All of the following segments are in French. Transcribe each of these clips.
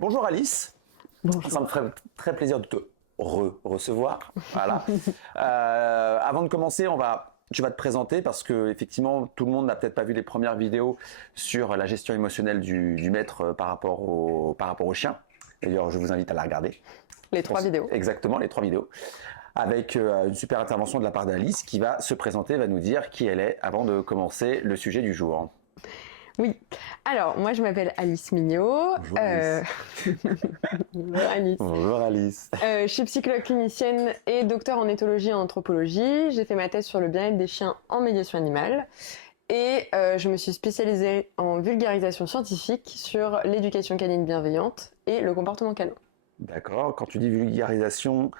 Bonjour Alice. Bonjour. Ça me ferait très plaisir de te recevoir. Voilà. Avant de commencer, tu vas te présenter parce que effectivement, tout le monde n'a peut-être pas vu les premières vidéos sur la gestion émotionnelle du maître par rapport au chien. D'ailleurs, je vous invite à la regarder. Les 3 vidéos. Exactement, les 3 vidéos. Avec une super intervention de la part d'Alice qui va se présenter, va nous dire qui elle est avant de commencer le sujet du jour. Oui. Alors, moi, je m'appelle Alice Mignot. Bonjour Alice. Bonjour Alice. Bonjour Alice. Je suis psychologue clinicienne et docteur en éthologie et en anthropologie. J'ai fait ma thèse sur le bien-être des chiens en médiation animale. Et je me suis spécialisée en vulgarisation scientifique sur l'éducation canine bienveillante et le comportement canin. D'accord. Quand tu dis vulgarisation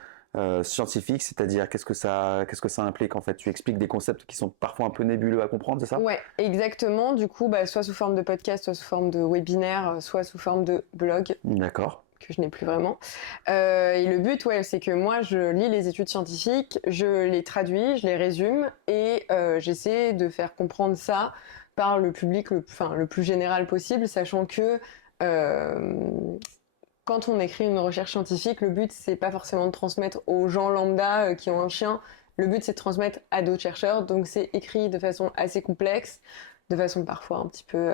scientifique, c'est-à-dire qu'est-ce que ça implique en fait? Tu expliques des concepts qui sont parfois un peu nébuleux à comprendre, c'est ça? Ouais, exactement. Du coup, soit sous forme de podcast, soit sous forme de webinaire, soit sous forme de blog. D'accord. Que je n'ai plus vraiment. Et le but, c'est que moi, je lis les études scientifiques, je les traduis, je les résume et j'essaie de faire comprendre ça par le public le plus général possible, sachant que quand on écrit une recherche scientifique, le but, c'est pas forcément de transmettre aux gens lambda qui ont un chien. Le but, c'est de transmettre à d'autres chercheurs. Donc, c'est écrit de façon assez complexe, de façon parfois un petit peu...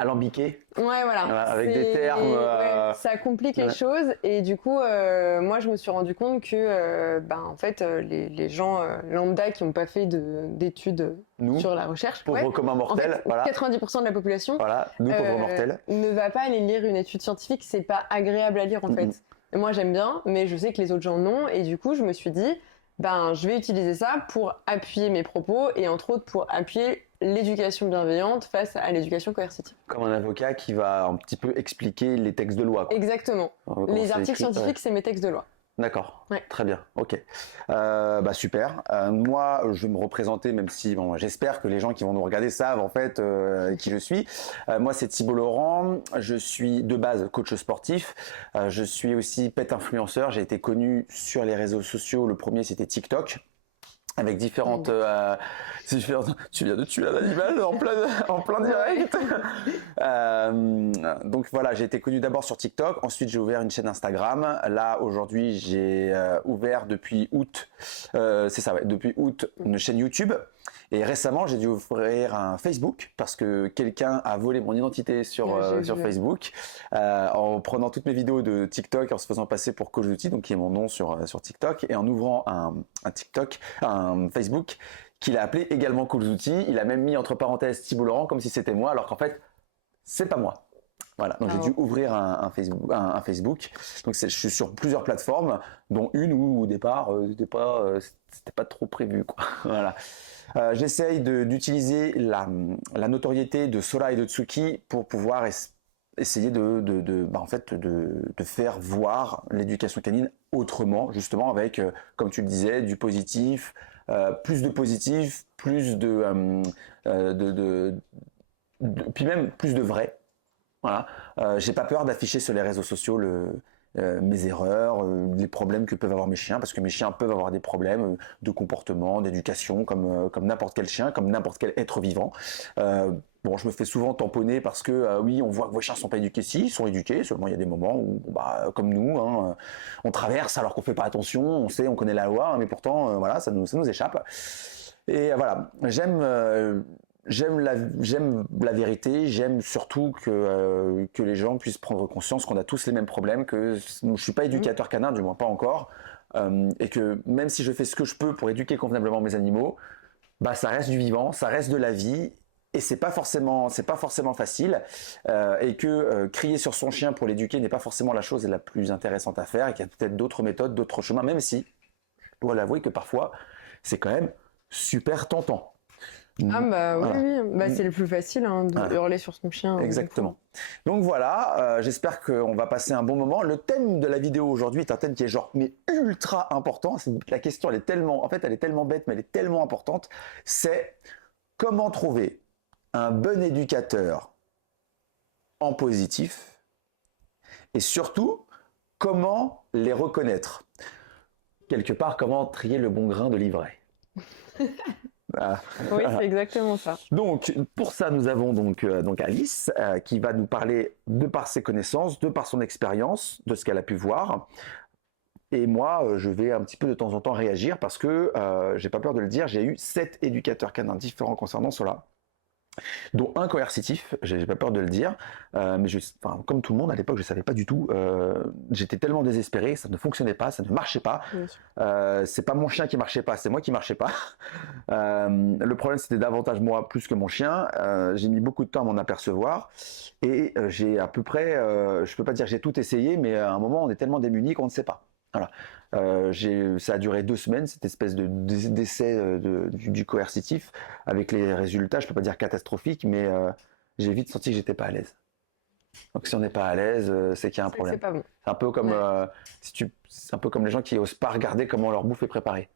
Alambiqué. Ouais, voilà. Avec des termes. Ouais, ça complique les choses et du coup, moi, je me suis rendu compte que, en fait, les gens lambda qui n'ont pas fait d'études sur la recherche, pauvres comme un mortel, en fait, voilà. 90% de la population, voilà, nous pauvres mortels, ne va pas aller lire une étude scientifique. C'est pas agréable à lire en fait. Et moi, j'aime bien, mais je sais que les autres gens non. Et du coup, je me suis dit, je vais utiliser ça pour appuyer mes propos et entre autres pour appuyer l'éducation bienveillante face à l'éducation coercitive. Comme un avocat qui va un petit peu expliquer les textes de loi, quoi. Exactement. Les articles scientifiques, c'est mes textes de loi. D'accord, ouais. Très bien, ok. Super. Moi, je vais me représenter, même si j'espère que les gens qui vont nous regarder savent en fait qui je suis. Moi, c'est Thibault Laurent. Je suis de base coach sportif. Je suis aussi pet influenceur. J'ai été connu sur les réseaux sociaux. Le premier, c'était TikTok. Avec différentes, tu viens de tuer un animal en plein direct. Donc voilà, j'ai été connu d'abord sur TikTok. Ensuite, j'ai ouvert une chaîne Instagram. Là, aujourd'hui, j'ai ouvert depuis août, depuis août, une chaîne YouTube. Et récemment, j'ai dû ouvrir un Facebook parce que quelqu'un a volé mon identité sur Facebook en prenant toutes mes vidéos de TikTok, en se faisant passer pour Coach d'outils, donc qui est mon nom sur TikTok, et en ouvrant un Facebook qu'il a appelé également Coach d'outils. Il a même mis entre parenthèses Thibault Laurent comme si c'était moi, alors qu'en fait, c'est pas moi. Voilà, donc j'ai dû ouvrir un Facebook. Donc je suis sur plusieurs plateformes, dont une où au départ c'était pas trop prévu, quoi. Voilà. J'essaye d'utiliser la notoriété de Sola et de Tsuki pour pouvoir essayer de faire voir l'éducation canine autrement, justement avec, comme tu le disais, du positif, plus de positif, plus puis même plus de vrai. Voilà. J'ai pas peur d'afficher sur les réseaux sociaux mes erreurs, les problèmes que peuvent avoir mes chiens, parce que mes chiens peuvent avoir des problèmes de comportement, d'éducation, comme n'importe quel chien, comme n'importe quel être vivant. Je me fais souvent tamponner parce que oui, on voit que vos chiens sont pas éduqués. Si, ils sont éduqués, seulement il y a des moments où, comme nous, on traverse alors qu'on fait pas attention, on sait, on connaît la loi, mais pourtant, ça nous échappe. Et voilà, J'aime la vérité, j'aime surtout que les gens puissent prendre conscience qu'on a tous les mêmes problèmes, que je suis pas éducateur canin, du moins pas encore, et que même si je fais ce que je peux pour éduquer convenablement mes animaux, ça reste du vivant, ça reste de la vie, et c'est pas forcément facile, et que crier sur son chien pour l'éduquer n'est pas forcément la chose la plus intéressante à faire, et qu'il y a peut-être d'autres méthodes, d'autres chemins, même si je dois l'avouer que parfois c'est quand même super tentant. Voilà. Oui. C'est le plus facile de hurler sur son chien. Exactement. Donc voilà, j'espère qu'on va passer un bon moment. Le thème de la vidéo aujourd'hui est un thème qui est mais ultra important. La question, elle est tellement bête, mais elle est tellement importante. C'est comment trouver un bon éducateur en positif et surtout, comment les reconnaître. Quelque part, comment trier le bon grain de l'ivraie. Voilà. Oui, c'est exactement ça. Donc, pour ça, nous avons donc Alice qui va nous parler de par ses connaissances, de par son expérience, de ce qu'elle a pu voir. Et moi, je vais un petit peu de temps en temps réagir parce que, j'ai pas peur de le dire, j'ai eu 7 éducateurs canins différents concernant cela, dont un coercitif, j'ai pas peur de le dire, mais comme tout le monde à l'époque, je savais pas du tout. J'étais tellement désespéré, ça ne fonctionnait pas, ça ne marchait pas. C'est pas mon chien qui marchait pas, c'est moi qui marchais pas. Le problème, c'était davantage moi plus que mon chien. J'ai mis beaucoup de temps à m'en apercevoir et j'ai à peu près, je peux pas dire que j'ai tout essayé, mais à un moment, on est tellement démunis qu'on ne sait pas. Voilà. Ça a duré 2 semaines, cette espèce d'essai du coercitif, avec les résultats, je peux pas dire catastrophiques, mais j'ai vite senti que j'étais pas à l'aise. Donc si on n'est pas à l'aise, c'est qu'il y a un problème. C'est pas bon. C'est un peu comme c'est un peu comme les gens qui osent pas regarder comment leur bouffe est préparée.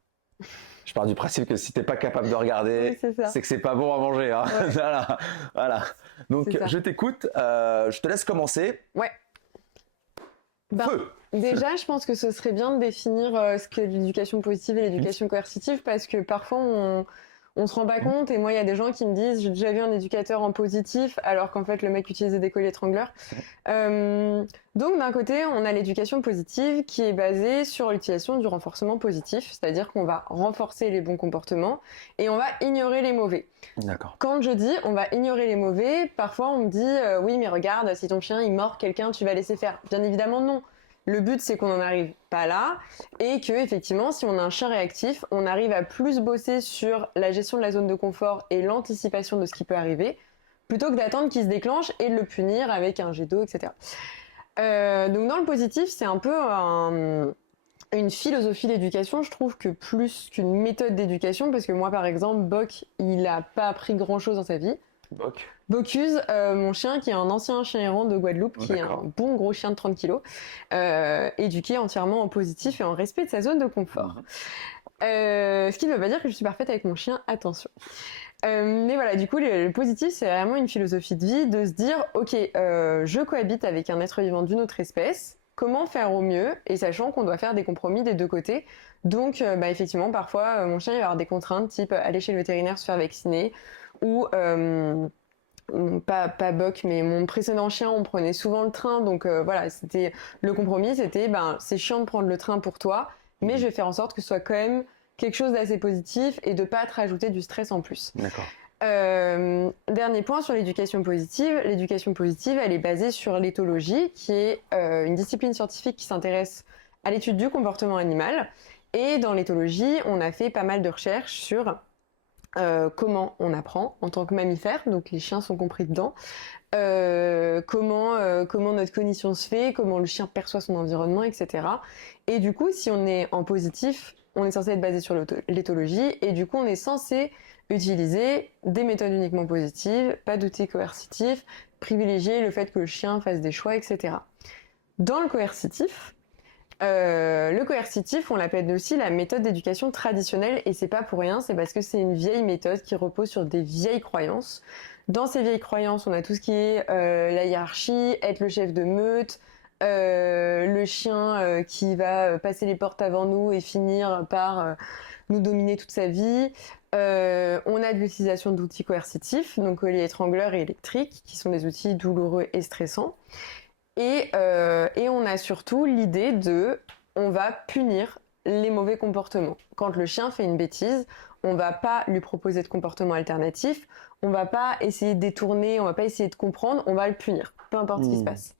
Je pars du principe que si t'es pas capable de regarder, Oui, c'est que c'est pas bon à manger. Hein. Ouais. Voilà. Donc je t'écoute, je te laisse commencer. Ouais. Feu. Déjà, je pense que ce serait bien de définir ce qu'est l'éducation positive et l'éducation coercitive, parce que parfois on se rend pas compte. Et moi, il y a des gens qui me disent, j'ai déjà vu un éducateur en positif, alors qu'en fait le mec utilisait des colliers étrangleurs. Donc d'un côté, on a l'éducation positive qui est basée sur l'utilisation du renforcement positif, c'est-à-dire qu'on va renforcer les bons comportements et on va ignorer les mauvais. D'accord. Quand je dis on va ignorer les mauvais, parfois on me dit oui mais regarde, si ton chien il mord quelqu'un, tu vas laisser faire. Bien évidemment non. Le but, c'est qu'on n'en arrive pas là et que, effectivement, si on a un chien réactif, on arrive à plus bosser sur la gestion de la zone de confort et l'anticipation de ce qui peut arriver, plutôt que d'attendre qu'il se déclenche et de le punir avec un jet d'eau, etc. Donc, dans le positif, c'est un peu une philosophie d'éducation, je trouve, que plus qu'une méthode d'éducation, parce que moi, par exemple, Boc, il n'a pas appris grand-chose dans sa vie. Bocuse, mon chien qui est un ancien chien errant de Guadeloupe, qui est un bon gros chien de 30 kilos, éduqué entièrement en positif et en respect de sa zone de confort. Ce qui ne veut pas dire que je suis parfaite avec mon chien, attention. Mais voilà, du coup, le positif, c'est vraiment une philosophie de vie, de se dire, ok, je cohabite avec un être vivant d'une autre espèce, comment faire au mieux, et sachant qu'on doit faire des compromis des deux côtés. Donc, effectivement, parfois, mon chien il va avoir des contraintes, type aller chez le vétérinaire se faire vacciner, ou pas Boc, mais mon précédent chien, on prenait souvent le train, donc voilà, c'était le compromis, c'était c'est chiant de prendre le train pour toi, mais je vais faire en sorte que ce soit quand même quelque chose d'assez positif et de pas te rajouter du stress en plus. D'accord. Dernier point sur l'éducation positive. L'éducation positive, elle est basée sur l'éthologie, qui est une discipline scientifique qui s'intéresse à l'étude du comportement animal. Et dans l'éthologie, on a fait pas mal de recherches sur comment on apprend en tant que mammifère, donc les chiens sont compris dedans, comment notre cognition se fait, comment le chien perçoit son environnement, etc. Et du coup, si on est en positif, on est censé être basé sur l'éthologie, et du coup, on est censé utiliser des méthodes uniquement positives, pas d'outils coercitifs, privilégier le fait que le chien fasse des choix, etc. Dans le coercitif, on l'appelle aussi la méthode d'éducation traditionnelle, et c'est pas pour rien, c'est parce que c'est une vieille méthode qui repose sur des vieilles croyances. Dans ces vieilles croyances, on a tout ce qui est la hiérarchie, être le chef de meute, le chien qui va passer les portes avant nous et finir par nous dominer toute sa vie. On a de l'utilisation d'outils coercitifs, donc colliers étrangleurs et électriques, qui sont des outils douloureux et stressants. Et on a surtout l'idée on va punir les mauvais comportements. Quand le chien fait une bêtise, on va pas lui proposer de comportement alternatif, on va pas essayer de détourner, on va pas essayer de comprendre, on va le punir, peu importe ce qui se passe.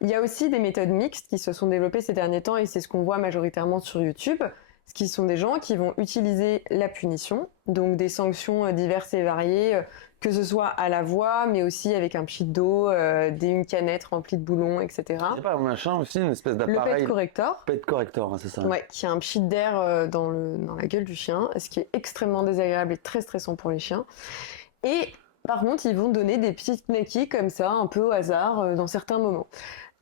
Il y a aussi des méthodes mixtes qui se sont développées ces derniers temps, et c'est ce qu'on voit majoritairement sur YouTube, ce qui sont des gens qui vont utiliser la punition, donc des sanctions diverses et variées, que ce soit à la voix, mais aussi avec un pchit d'eau, une canette remplie de boulons, etc. Il y a pas un machin aussi, une espèce d'appareil. Le pet corrector. Pet corrector, hein, c'est ça. Ouais, qui a un pchit d'air dans la gueule du chien, ce qui est extrêmement désagréable et très stressant pour les chiens. Et par contre, ils vont donner des petites knackis comme ça, un peu au hasard, dans certains moments.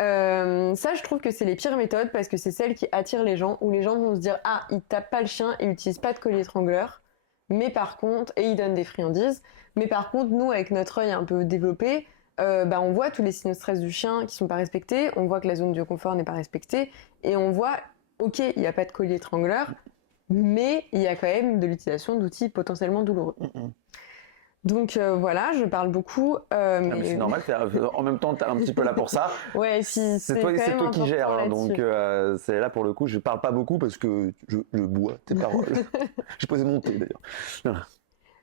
Ça, je trouve que c'est les pires méthodes, parce que c'est celles qui attirent les gens, où les gens vont se dire, ah, il tape pas le chien, il utilise pas de collier étrangleur, mais par contre, et il donne des friandises, mais par contre, nous, avec notre œil un peu développé, on voit tous les signaux de stress du chien qui sont pas respectés, on voit que la zone de confort n'est pas respectée, et on voit, ok, il n'y a pas de collier étrangleur, mais il y a quand même de l'utilisation d'outils potentiellement douloureux. Donc voilà, je parle beaucoup. Mais c'est normal, en même temps, tu es un petit peu là pour ça. Ouais, et puis c'est toi qui gères, hein, donc c'est là pour le coup, je parle pas beaucoup parce que je bois tes paroles. J'ai posé mon thé d'ailleurs. Voilà.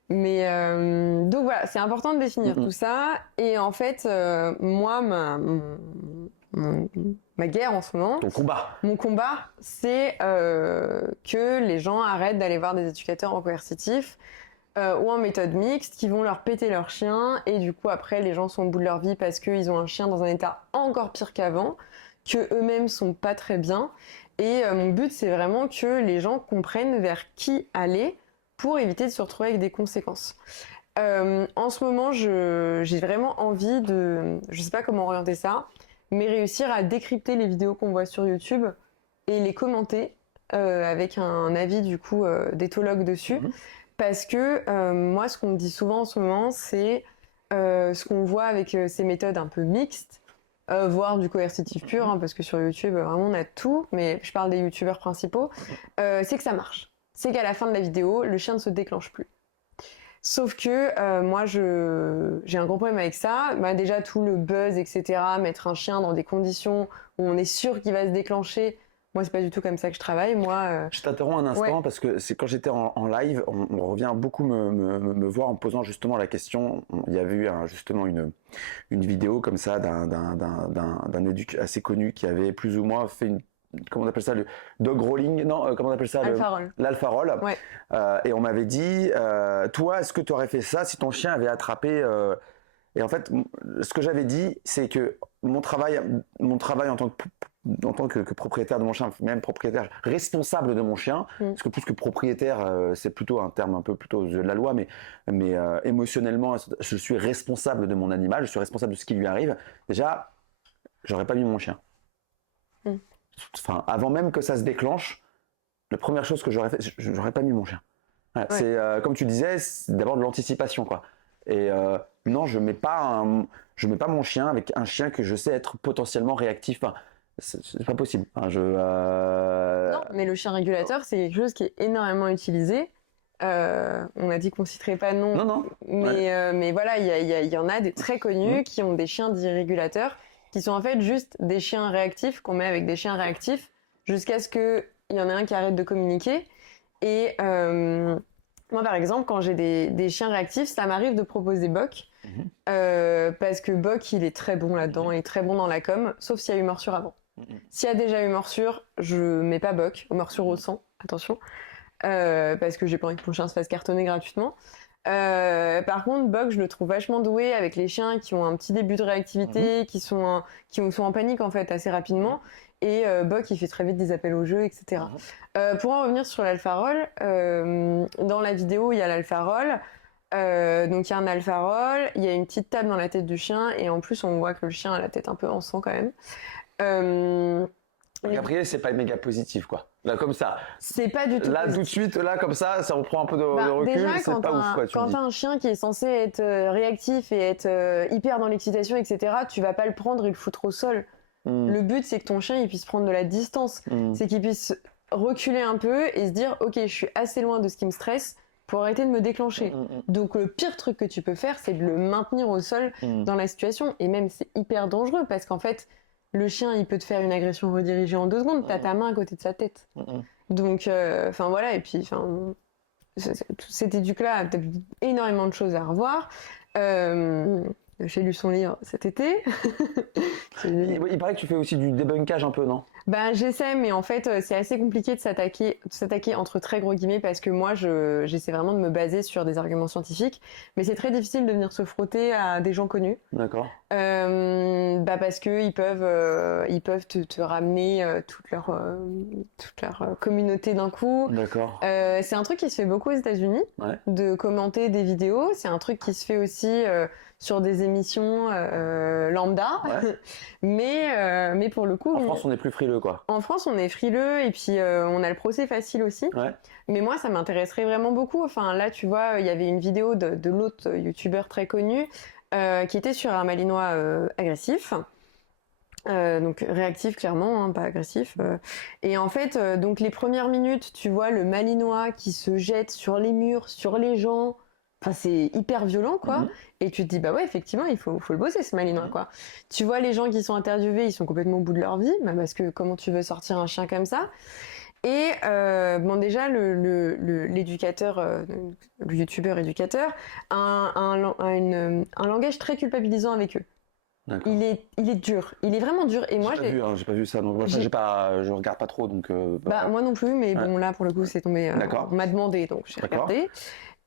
Mais donc voilà, c'est important de définir tout ça. Et en fait, moi, ma guerre en ce moment, mon combat, c'est que les gens arrêtent d'aller voir des éducateurs en coercitif ou en méthode mixte qui vont leur péter leur chien et du coup après les gens sont au bout de leur vie parce qu'ils ont un chien dans un état encore pire qu'avant, que eux-mêmes sont pas très bien. Et mon but, c'est vraiment que les gens comprennent vers qui aller pour éviter de se retrouver avec des conséquences. En ce moment, j'ai vraiment envie de, je sais pas comment orienter ça, mais réussir à décrypter les vidéos qu'on voit sur YouTube et les commenter avec un avis du coup d'éthologue dessus. Parce que moi, ce qu'on me dit souvent en ce moment, c'est ce qu'on voit avec ces méthodes un peu mixtes, voire du coercitif pur, hein, parce que sur YouTube, vraiment, on a tout, mais je parle des youtubeurs principaux, c'est que ça marche. C'est qu'à la fin de la vidéo, le chien ne se déclenche plus. Sauf que moi, j'ai un gros problème avec ça. Bah, déjà, tout le buzz, etc., mettre un chien dans des conditions où on est sûr qu'il va se déclencher, moi, c'est pas du tout comme ça que je travaille. Moi, je t'interromps un instant parce que c'est quand j'étais en live, on revient beaucoup me voir en me posant justement la question. Il y a eu justement une vidéo comme ça d'un éduc assez connu qui avait plus ou moins fait comment on appelle ça, le dog rolling, non, comment on appelle ça, l'alpha roll. Ouais. Et on m'avait dit, toi, est-ce que tu aurais fait ça si ton chien avait attrapé Et en fait, ce que j'avais dit, c'est que mon travail en tant que propriétaire de mon chien, même propriétaire responsable de mon chien, parce que plus que propriétaire, c'est plutôt un terme un peu plutôt de la loi, mais émotionnellement, je suis responsable de mon animal, je suis responsable de ce qui lui arrive. Déjà, j'aurais pas mis mon chien. Enfin, avant même que ça se déclenche, la première chose que j'aurais fait, j'aurais pas mis mon chien. Voilà, ouais. C'est comme tu disais, c'est d'abord de l'anticipation, quoi. Et non, je mets pas mon chien avec un chien que je sais être potentiellement réactif. Enfin, c'est pas possible. Enfin, non, mais le chien régulateur, c'est quelque chose qui est énormément utilisé. On a dit qu'on citerait pas de nom. Non. Mais voilà, il y en a des très connus qui ont des chiens dits régulateurs, qui sont en fait juste des chiens réactifs qu'on met avec des chiens réactifs jusqu'à ce qu'il y en ait un qui arrête de communiquer. Et moi, par exemple, quand j'ai des chiens réactifs, ça m'arrive de proposer Boc, parce que Boc, il est très bon là-dedans, il est très bon dans la com, sauf s'il y a eu morsure avant. S'il y a déjà eu morsure, je mets pas Boc, morsure au sang, attention, parce que j'ai pas envie que mon chien se fasse cartonner gratuitement. Par contre, Boc, je le trouve vachement doué avec les chiens qui ont un petit début de réactivité, qui sont en panique en fait assez rapidement. Et Boc, il fait très vite des appels au jeu, etc. Pour en revenir sur l'alpha roll, dans la vidéo, il y a l'alpha roll. Donc il y a un alpha roll, il y a une petite table dans la tête du chien, et en plus on voit que le chien a la tête un peu en sang quand même. Après, c'est pas méga positif, quoi. Là, comme ça. C'est pas du tout là, positif. Tout de suite, là, comme ça reprend un peu de recul. Déjà, c'est pas ouf, quoi, quand t'as un chien qui est censé être réactif et être hyper dans l'excitation, etc., tu vas pas le prendre et le foutre au sol. Le but, c'est que ton chien il puisse prendre de la distance. C'est qu'il puisse reculer un peu et se dire, ok, je suis assez loin de ce qui me stresse pour arrêter de me déclencher. Donc le pire truc que tu peux faire, c'est de le maintenir au sol dans la situation. Et même, c'est hyper dangereux parce qu'en fait, le chien, il peut te faire une agression redirigée en 2 secondes. T'as ta main à côté de sa tête. Donc, enfin voilà. Et puis, enfin, cet éduc-là a peut-être énormément de choses à revoir. J'ai lu son livre cet été. Il paraît que tu fais aussi du débunkage un peu, non? Ben j'essaie, mais en fait c'est assez compliqué de s'attaquer entre très gros guillemets parce que moi j'essaie vraiment de me baser sur des arguments scientifiques, mais c'est très difficile de venir se frotter à des gens connus. D'accord. Parce que ils peuvent te ramener toute leur communauté d'un coup. D'accord. C'est un truc qui se fait beaucoup aux États-Unis, de commenter des vidéos. C'est un truc qui se fait aussi sur des émissions lambda, mais pour le coup... En France, on est plus frileux, quoi. En France, on est frileux, et puis on a le procès facile aussi. Mais moi, ça m'intéresserait vraiment beaucoup. Enfin, là, tu vois, il y avait une vidéo de l'autre youtubeur très connu qui était sur un malinois agressif. Donc réactif clairement, hein, pas agressif. Et en fait, donc les premières minutes, tu vois le Malinois qui se jette sur les murs, sur les gens. Enfin, c'est hyper violent, quoi. Et tu te dis, bah ouais, effectivement, il faut le bosser, ce Malinois, quoi. Tu vois les gens qui sont interviewés, ils sont complètement au bout de leur vie, bah parce que comment tu veux sortir un chien comme ça? Et bon, déjà, l'éducateur, le youtubeur éducateur, a un langage très culpabilisant avec eux. D'accord. Il est dur, il est vraiment dur. Et moi, J'ai pas vu ça, donc moi, je regarde pas trop, donc. bah, moi non plus, mais bon, là, pour le coup, c'est tombé. D'accord. On m'a demandé, donc j'ai regardé.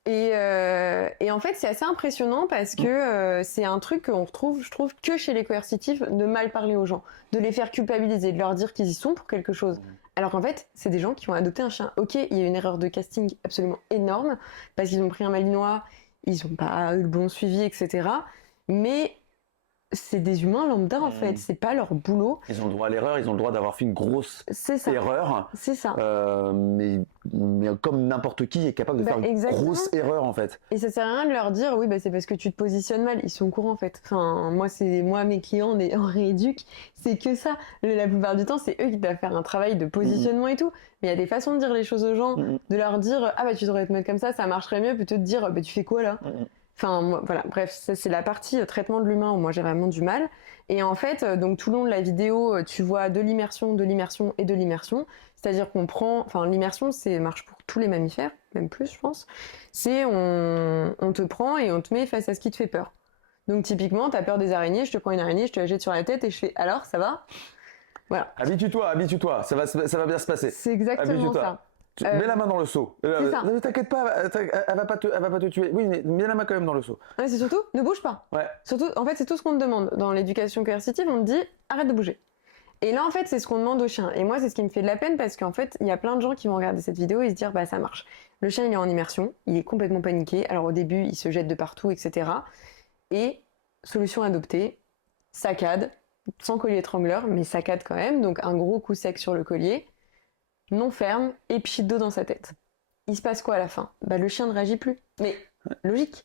Et en fait, c'est assez impressionnant parce que c'est un truc qu'on retrouve, je trouve, que chez les coercitifs, de mal parler aux gens, de les faire culpabiliser, de leur dire qu'ils y sont pour quelque chose. Alors qu'en fait, c'est des gens qui ont adopté un chien. Ok, il y a une erreur de casting absolument énorme parce qu'ils ont pris un Malinois, ils n'ont pas eu le bon suivi, etc. Mais c'est des humains lambda en fait, c'est pas leur boulot. Ils ont le droit à l'erreur, ils ont le droit d'avoir fait une grosse erreur. C'est ça. Mais comme n'importe qui est capable de faire une grosse erreur en fait. Et ça sert à rien de leur dire oui bah c'est parce que tu te positionnes mal, ils sont au courant en fait. Enfin moi mes clients en rééduque, c'est que ça. La plupart du temps c'est eux qui doivent faire un travail de positionnement et tout. Mais il y a des façons de dire les choses aux gens, de leur dire ah bah tu devrais te mettre comme ça marcherait mieux plutôt de dire bah tu fais quoi là. Enfin, moi, voilà, bref, ça c'est la partie traitement de l'humain où moi j'ai vraiment du mal. Et en fait, donc tout le long de la vidéo, tu vois de l'immersion et de l'immersion. C'est-à-dire qu'on prend, enfin l'immersion, marche pour tous les mammifères, même plus je pense. C'est on te prend et on te met face à ce qui te fait peur. Donc typiquement, t'as peur des araignées, je te prends une araignée, je te la jette sur la tête et je fais alors ça va? Voilà. Habitue-toi, ça va bien se passer. C'est exactement ça. Mets la main dans le seau. Ne t'inquiète pas, elle va pas te tuer. Oui, mais mets la main quand même dans le seau. Ouais, c'est surtout, ne bouge pas. Ouais. Surtout, en fait, c'est tout ce qu'on te demande. Dans l'éducation coercitive, on te dit, arrête de bouger. Et là, en fait, c'est ce qu'on demande au chien. Et moi, c'est ce qui me fait de la peine parce qu'en fait, il y a plein de gens qui vont regarder cette vidéo et se dire, bah, ça marche. Le chien, il est en immersion, il est complètement paniqué. Alors, au début, il se jette de partout, etc. Et, solution adoptée, saccade, sans collier étrangleur, mais saccade quand même. Donc, un gros coup sec sur le collier, non ferme et pchit d'eau dans sa tête. Il se passe quoi à la fin? Bah le chien ne réagit plus. Mais logique.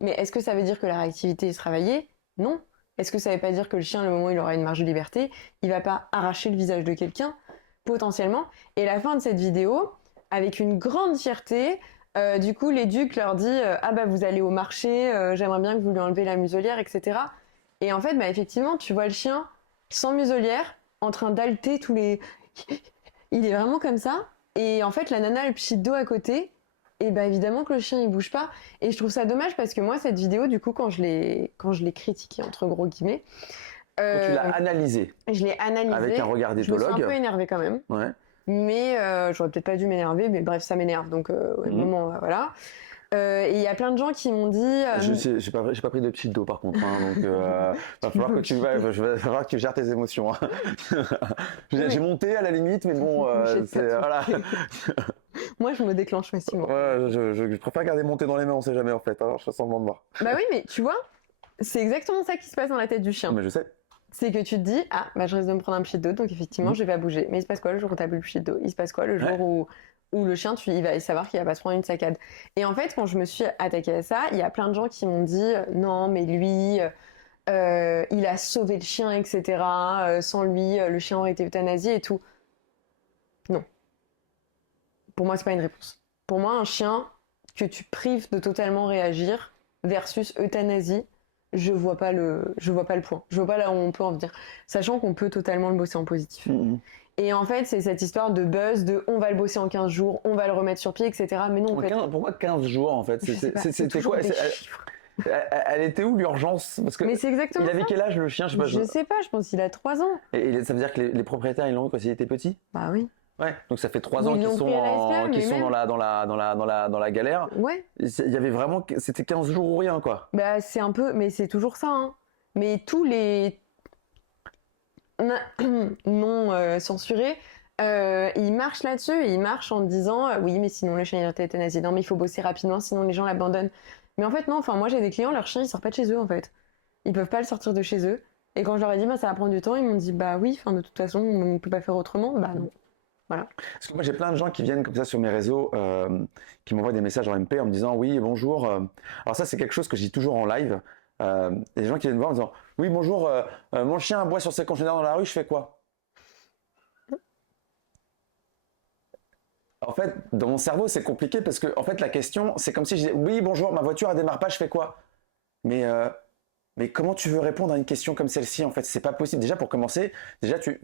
Mais est-ce que ça veut dire que la réactivité est travaillée? Non. Est-ce que ça veut pas dire que le chien, le moment où il aura une marge de liberté, il va pas arracher le visage de quelqu'un? Potentiellement. Et la fin de cette vidéo, avec une grande fierté, du coup l'éduc leur dit ah bah vous allez au marché, j'aimerais bien que vous lui enlevez la muselière, etc. Et en fait, bah effectivement, tu vois le chien sans muselière, en train d'halter tous les... Il est vraiment comme ça. Et en fait, la nana, elle pchit d'eau à côté. Et bah évidemment que le chien, il bouge pas. Et je trouve ça dommage parce que moi, cette vidéo, du coup, quand je l'ai critiquée, entre gros guillemets... Quand tu l'as analysée. Je l'ai analysée. Avec un regard d'éthologue. Je me suis un peu énervée quand même. Ouais. Mais j'aurais peut-être pas dû m'énerver. Mais bref, ça m'énerve. Donc, au moment, voilà. Et il y a plein de gens qui m'ont dit... J'ai pas pris de petite d'eau par contre, hein, donc va falloir que tu gères tes émotions. Hein. J'ai monté à la limite, mais bon, voilà. Moi, je me déclenche facilement. Ouais, je préfère garder monté dans les mains, on sait jamais en fait. Alors, je sens le mort. Bah oui, mais tu vois, c'est exactement ça qui se passe dans la tête du chien. Mais je sais. C'est que tu te dis, ah, bah je risque de me prendre un pchit d'eau, donc effectivement, je vais pas bouger. Mais il se passe quoi le jour où t'as plus le pchit d'eau? Il se passe quoi le jour où le chien, il va savoir qu'il va pas se prendre une saccade? Et en fait, quand je me suis attaquée à ça, il y a plein de gens qui m'ont dit, non, mais lui, il a sauvé le chien, etc. Sans lui, le chien aurait été euthanasié et tout. Non. Pour moi, c'est pas une réponse. Pour moi, un chien que tu prives de totalement réagir versus euthanasie, je vois pas le point. Je vois pas là où on peut en venir. Sachant qu'on peut totalement le bosser en positif. Et en fait, c'est cette histoire de buzz, de on va le bosser en 15 jours, on va le remettre sur pied, etc. Mais non, pourquoi 15 jours en fait? C'était quoi? Elle était où l'urgence? Parce que mais c'est exactement il avait quel âge le chien? Je sais pas, je pense qu'il a 3 ans. Et ça veut dire que les propriétaires ils l'ont eu quand il était petit? Bah oui. Ouais, donc ça fait 3 ans qu'ils sont dans la galère. Ouais. Il y avait vraiment, c'était 15 jours ou rien quoi. Bah c'est un peu, mais c'est toujours ça. Hein. Mais tous les non censurés, ils marchent là-dessus et ils marchent en disant oui mais sinon le chien il a été euthanasié. Non mais il faut bosser rapidement sinon les gens l'abandonnent. Mais en fait non, enfin moi j'ai des clients, leur chien il sort pas de chez eux en fait. Ils peuvent pas le sortir de chez eux. Et quand je leur ai dit bah ça va prendre du temps, ils m'ont dit bah oui, de toute façon on peut pas faire autrement. Bah non. Voilà. Parce que moi j'ai plein de gens qui viennent comme ça sur mes réseaux, qui m'envoient des messages en MP en me disant oui bonjour. Alors ça c'est quelque chose que je dis toujours en live. des gens qui viennent me voir en disant oui bonjour, mon chien aboie sur ses congénères dans la rue, je fais quoi? En fait, dans mon cerveau, c'est compliqué parce que en fait, la question, c'est comme si je disais oui bonjour, ma voiture elle démarre pas, je fais quoi? Mais mais comment tu veux répondre à une question comme celle-ci? En fait, c'est pas possible. Déjà, pour commencer,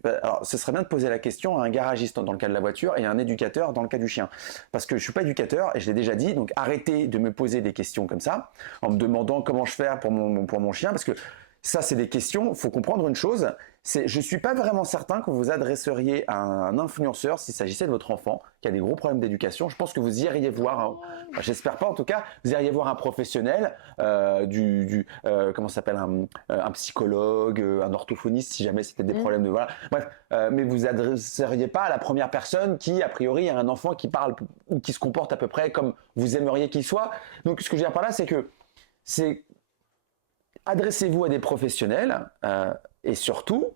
alors, ce serait bien de poser la question à un garagiste dans le cas de la voiture et à un éducateur dans le cas du chien. Parce que je suis pas éducateur et je l'ai déjà dit, donc arrêtez de me poser des questions comme ça, en me demandant comment je fais pour mon chien, parce que ça, c'est des questions. Il faut comprendre une chose, je suis pas vraiment certain que vous vous adresseriez à un influenceur s'il s'agissait de votre enfant qui a des gros problèmes d'éducation. Je pense que vous iriez voir, j'espère pas en tout cas, vous iriez voir un professionnel, comment ça s'appelle, un psychologue, un orthophoniste si jamais c'était des problèmes de voilà. Bref, mais vous adresseriez pas à la première personne qui a priori a un enfant qui parle ou qui se comporte à peu près comme vous aimeriez qu'il soit. Donc ce que je veux dire par là, c'est que adressez-vous à des professionnels et surtout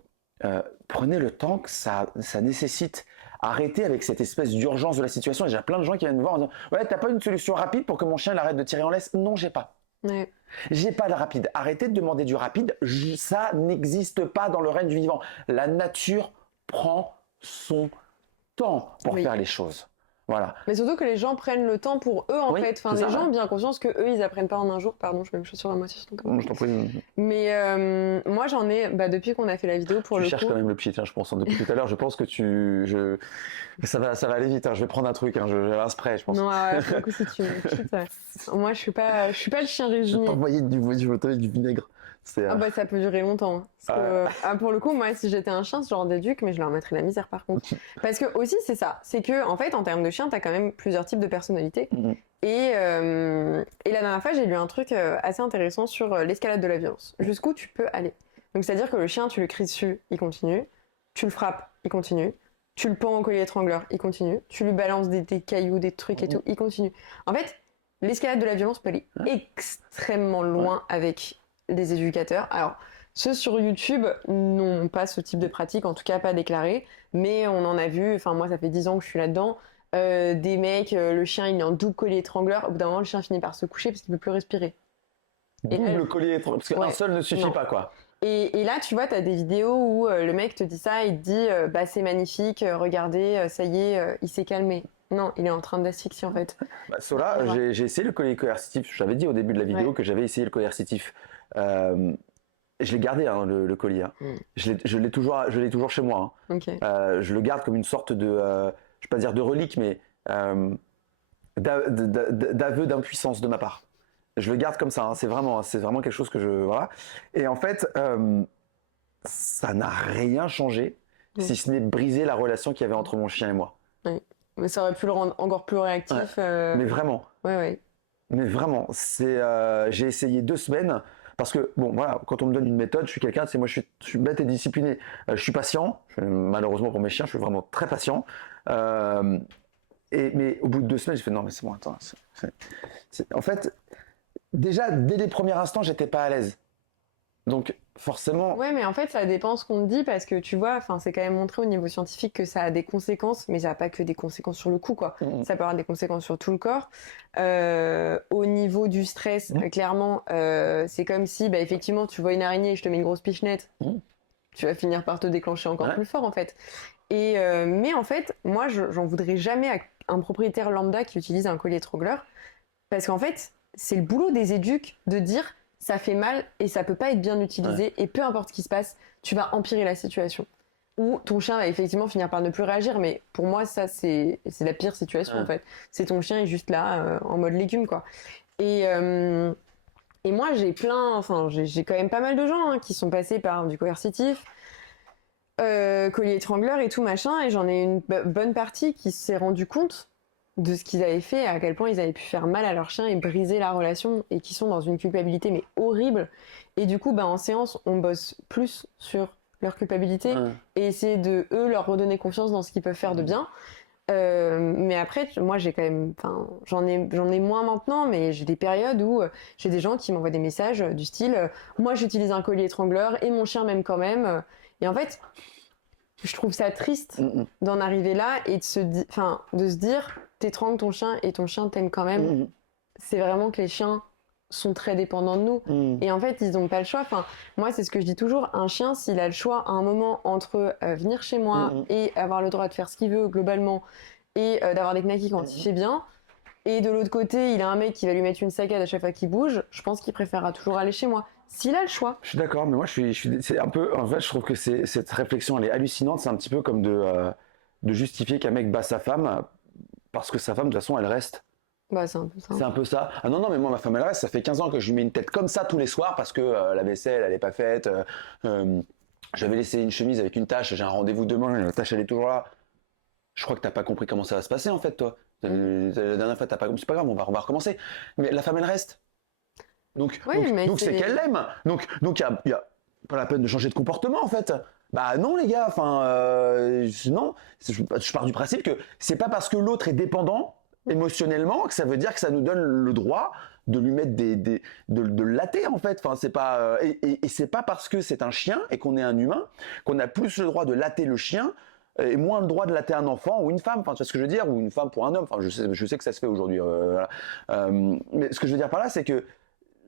prenez le temps que ça nécessite. Arrêtez avec cette espèce d'urgence de la situation. Il y a plein de gens qui viennent me voir en disant ouais, t'as pas une solution rapide pour que mon chien arrête de tirer en laisse? Non, j'ai pas. Ouais. J'ai pas de rapide. Arrêtez de demander du rapide. Ça n'existe pas dans le règne du vivant. La nature prend son temps pour faire les choses. Voilà. Mais surtout que les gens prennent le temps pour eux en fait. Enfin, les gens ont bien conscience que eux ils apprennent pas en un jour. Pardon, je mets mes chaussures à moitié. Je t'en prie. Mais moi j'en ai, depuis qu'on a fait la vidéo pour tu le coup. Tu cherches quand même le pied, tiens, je pense. Depuis tout à l'heure, je pense que ça va aller vite. Hein. Je vais prendre un truc, j'ai un spray, je pense. Non, pour le coup si tu me quittes. Moi je suis pas le chien régime. Je vais t'envoyer du vinaigre. Ça peut durer longtemps. Parce que, pour le coup, moi, si j'étais un chien, ce genre d'éduc, mais je leur mettrais la misère par contre. Parce que aussi, c'est ça. C'est que, en fait, en termes de chien, t'as quand même plusieurs types de personnalités. Et la dernière fois, j'ai lu un truc assez intéressant sur l'escalade de la violence. Jusqu'où tu peux aller. Donc, c'est-à-dire que le chien, tu le cries dessus, il continue. Tu le frappes, il continue. Tu le pends au collier étrangleur, il continue. Tu lui balances des cailloux, des trucs et tout, il continue. En fait, l'escalade de la violence peut aller extrêmement loin avec des éducateurs. Alors, ceux sur YouTube n'ont pas ce type de pratique, en tout cas pas déclaré, mais on en a vu, enfin moi ça fait 10 ans que je suis là-dedans, des mecs, le chien il est en double collier étrangleur, au bout d'un moment le chien finit par se coucher parce qu'il peut plus respirer. Double collier étrangleur, parce qu'un seul ne suffit pas quoi. Et là tu vois, t'as des vidéos où le mec te dit ça, il te dit c'est magnifique, regardez, ça y est, il s'est calmé. Non, il est en train d'asphyxier en fait. Sola, j'ai essayé le collier coercitif, j'avais dit au début de la vidéo que j'avais essayé le coercitif. Je l'ai gardé le collier. Je l'ai toujours chez moi. Okay. Je le garde comme une sorte de, je vais pas dire de relique, mais d'aveu d'impuissance de ma part. Je le garde comme ça. C'est vraiment quelque chose que je voilà. Et en fait, ça n'a rien changé, si ce n'est briser la relation qu'il y avait entre mon chien et moi. Oui. Mais ça aurait pu le rendre encore plus réactif. Mais vraiment. Ouais. Mais vraiment, j'ai essayé 2 semaines parce que bon voilà, quand on me donne une méthode, je suis quelqu'un, moi je suis bête et discipliné, je suis patient. Malheureusement pour mes chiens, je suis vraiment très patient. Mais au bout de 2 semaines, j'ai fait non mais c'est bon, attends. En fait, déjà dès les premiers instants, j'étais pas à l'aise. Donc forcément. Ouais, mais en fait, ça dépend ce qu'on te dit parce que tu vois, c'est quand même montré au niveau scientifique que ça a des conséquences, mais ça n'a pas que des conséquences sur le cou, quoi. Ça peut avoir des conséquences sur tout le corps. Au niveau du stress, clairement, c'est comme si, effectivement, tu vois une araignée et je te mets une grosse pichenette, tu vas finir par te déclencher encore plus fort, en fait. Mais en fait, moi, j'en voudrais jamais à un propriétaire lambda qui utilise un collier étrangleur parce qu'en fait, c'est le boulot des éducs de dire ça fait mal et ça peut pas être bien utilisé et peu importe ce qui se passe, tu vas empirer la situation. Ou ton chien va effectivement finir par ne plus réagir, mais pour moi ça c'est la pire situation en fait. C'est ton chien est juste là en mode légume quoi. Et moi j'ai j'ai quand même pas mal de gens qui sont passés par du coercitif, collier étrangleur et tout machin, et j'en ai une bonne partie qui s'est rendu compte de ce qu'ils avaient fait, à quel point ils avaient pu faire mal à leur chien et briser la relation, et qui sont dans une culpabilité mais horrible. Et du coup, en séance, on bosse plus sur leur culpabilité et essayer de eux leur redonner confiance dans ce qu'ils peuvent faire de bien. Mais après, moi, j'ai quand même, j'en ai moins maintenant, mais j'ai des périodes où j'ai des gens qui m'envoient des messages du style, moi, j'utilise un collier étrangleur et mon chien m'aime quand même. Et en fait, je trouve ça triste d'en arriver là et de se dire t'étrangles ton chien et ton chien t'aime quand même. C'est vraiment que les chiens sont très dépendants de nous. Et en fait, ils n'ont pas le choix. Enfin, moi, c'est ce que je dis toujours. Un chien, s'il a le choix à un moment entre venir chez moi et avoir le droit de faire ce qu'il veut globalement et d'avoir des knackis quand il fait bien, et de l'autre côté, il a un mec qui va lui mettre une saccade à chaque fois qu'il bouge, je pense qu'il préférera toujours aller chez moi. S'il a le choix. Je suis d'accord, mais moi, c'est un peu. En fait, je trouve que cette réflexion, elle est hallucinante. C'est un petit peu comme de justifier qu'un mec bat sa femme parce que sa femme, de toute façon, elle reste. Bah, c'est un peu ça. C'est un peu ça. Ah non, non, mais moi, ma femme, elle reste. Ça fait 15 ans que je lui mets une tête comme ça tous les soirs parce que la vaisselle, elle n'est pas faite. J'avais laissé une chemise avec une tache. J'ai un rendez-vous demain. La tache, elle est toujours là. Je crois que t'as pas compris comment ça va se passer, en fait, toi. La dernière fois, t'as pas compris. C'est pas grave, on va recommencer. Mais la femme, elle reste. Donc, Oui, donc c'est qu'elle l'aime. Donc, y a pas la peine de changer de comportement, en fait. Bah non, les gars. Enfin, non. Je pars du principe que c'est pas parce que l'autre est dépendant émotionnellement que ça veut dire que ça nous donne le droit de lui mettre de le latter, en fait. Enfin, c'est pas et c'est pas parce que c'est un chien et qu'on est un humain qu'on a plus le droit de latter le chien et moins le droit de latter un enfant ou une femme. Enfin, tu vois ce que je veux dire, ou une femme pour un homme. Enfin, je sais que ça se fait aujourd'hui. Voilà. Mais ce que je veux dire par là, c'est que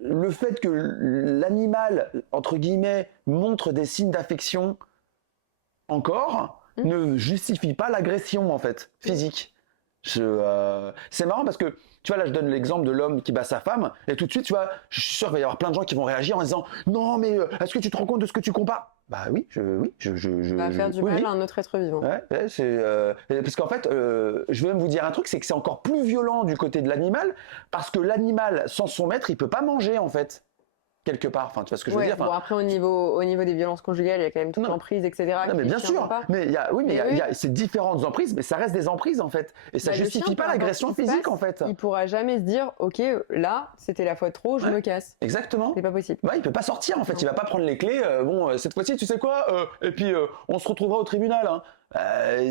le fait que l'animal, entre guillemets, montre des signes d'affection encore ne justifie pas l'agression, en fait, physique. C'est marrant parce que, tu vois, là, je donne l'exemple de l'homme qui bat sa femme, et tout de suite, tu vois, je suis sûr qu'il va y avoir plein de gens qui vont réagir en disant « Non, mais est-ce que tu te rends compte de ce que tu compares ?» Bah oui, Ça va faire du mal à un autre être vivant. Ouais, parce qu'en fait, je vais même vous dire un truc, c'est que c'est encore plus violent du côté de l'animal, parce que l'animal, sans son maître, il peut pas manger, en fait, quelque part. Enfin, tu vois ce que je veux dire. Bon, après, au niveau des violences conjugales, il y a quand même toute l'emprise, etc. Non, mais bien sûr. Mais il y a ces différentes emprises, mais ça reste des emprises, en fait. Et ça justifie pas l'agression physique, en fait. Il pourra jamais se dire, ok, là, c'était la fois de trop, je me casse. Exactement. C'est pas possible. Bah, il peut pas sortir, en fait. Il va pas prendre les clés. Bon, cette fois-ci, tu sais quoi et puis, on se retrouvera au tribunal. Hein.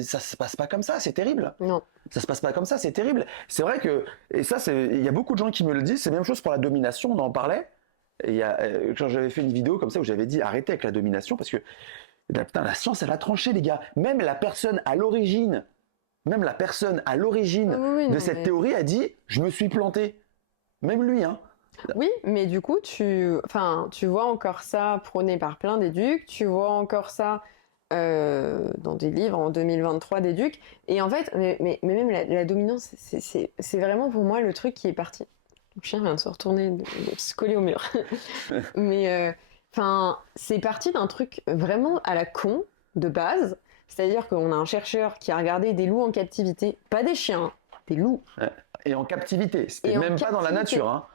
Ça se passe pas comme ça, c'est terrible. Non. Ça se passe pas comme ça, c'est terrible. C'est vrai que, et ça, il y a beaucoup de gens qui me le disent, c'est la même chose pour la domination, on en parlait. Et quand j'avais fait une vidéo comme ça où j'avais dit arrêtez avec la domination parce que putain, la science elle a tranché les gars. Même la personne à l'origine de cette théorie a dit je me suis planté. Même lui hein. Oui, mais du coup tu vois encore ça prôné par plein d'éducs, tu vois encore ça dans des livres en 2023 d'éducs et en fait mais même la dominance c'est vraiment pour moi le truc qui est parti. Le chien vient de se retourner, de se coller au mur. Mais c'est parti d'un truc vraiment à la con, de base. C'est-à-dire qu'on a un chercheur qui a regardé des loups en captivité, pas des chiens, des loups. Et en captivité, c'était même pas dans la nature. Hein.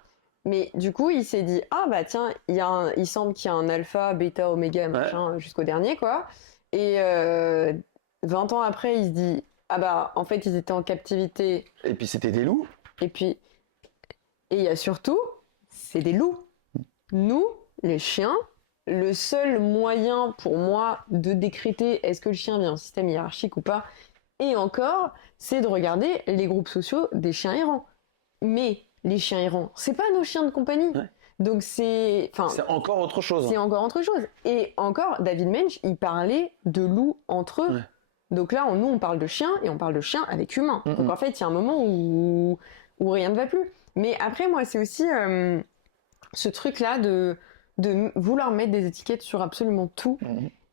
Mais du coup, il s'est dit, ah bah tiens, il semble qu'il y a un alpha, bêta, oméga, machin, jusqu'au dernier, quoi. Et 20 ans après, il se dit, ah bah en fait, ils étaient en captivité. Et puis c'était des loups. Et il y a surtout, c'est des loups. Nous, les chiens, le seul moyen pour moi de décréter est-ce que le chien vient en système hiérarchique ou pas, et encore, c'est de regarder les groupes sociaux des chiens errants. Mais les chiens errants, c'est pas nos chiens de compagnie. Ouais. Donc c'est encore autre chose. C'est encore autre chose. Et encore, David Mensch, il parlait de loups entre eux. Ouais. Donc là, nous, on parle de chiens et on parle de chiens avec humains. Donc en fait, il y a un moment où rien ne va plus. Mais après, moi, c'est aussi ce truc-là de vouloir mettre des étiquettes sur absolument tout.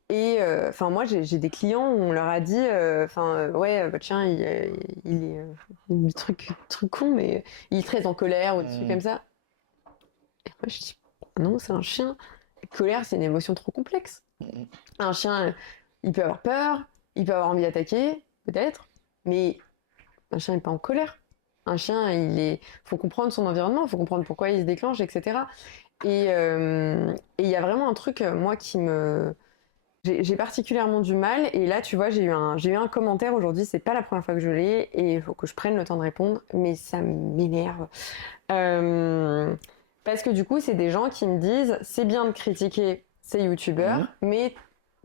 Et moi, j'ai des clients où on leur a dit, ouais, votre chien, il est truc con, mais il est très en colère ou des trucs comme ça. Et moi, je dis, non, c'est un chien. La colère, c'est une émotion trop complexe. Un chien, il peut avoir peur, il peut avoir envie d'attaquer, peut-être, mais un chien n'est pas en colère. Un chien, faut comprendre son environnement, il faut comprendre pourquoi il se déclenche, etc. Et il y a vraiment un truc, moi, j'ai particulièrement du mal. Et là, tu vois, j'ai eu un commentaire aujourd'hui, c'est pas la première fois que je l'ai, et il faut que je prenne le temps de répondre, mais ça m'énerve. Parce que du coup, c'est des gens qui me disent, c'est bien de critiquer ces youtubeurs, mais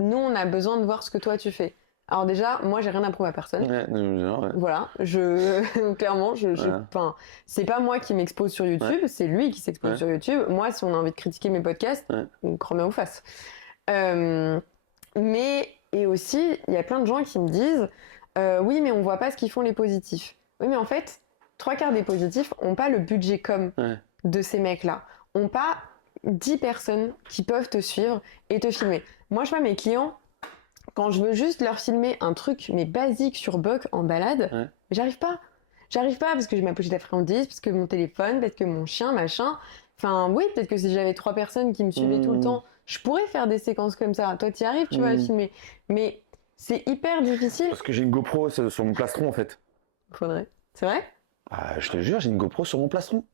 nous, on a besoin de voir ce que toi, tu fais. Alors déjà, moi, j'ai rien à prouver à personne. Ouais. Voilà, clairement, c'est pas moi qui m'expose sur YouTube, c'est lui qui s'expose sur YouTube. Moi, si on a envie de critiquer mes podcasts, on croit bien aux faces. Et aussi, il y a plein de gens qui me disent, oui, mais on voit pas ce qu'ils font les positifs. Oui, mais en fait, 3/4 des positifs ont pas le budget com de ces mecs-là ont pas 10 personnes qui peuvent te suivre et te filmer. Moi, je sais pas, mes clients, quand je veux juste leur filmer un truc, mais basique sur Buck en balade, Ouais. j'arrive pas. J'arrive pas parce que j'ai ma pochette à friandises, parce que mon téléphone, parce que mon chien, machin. Enfin, oui, peut-être que si j'avais 3 personnes qui me suivaient tout le temps, je pourrais faire des séquences comme ça. Toi, t'y arrives, tu vas le filmer. Mais c'est hyper difficile. Parce que j'ai une GoPro sur mon plastron en fait. Faudrait. C'est vrai? Ah, je te jure, j'ai une GoPro sur mon plastron.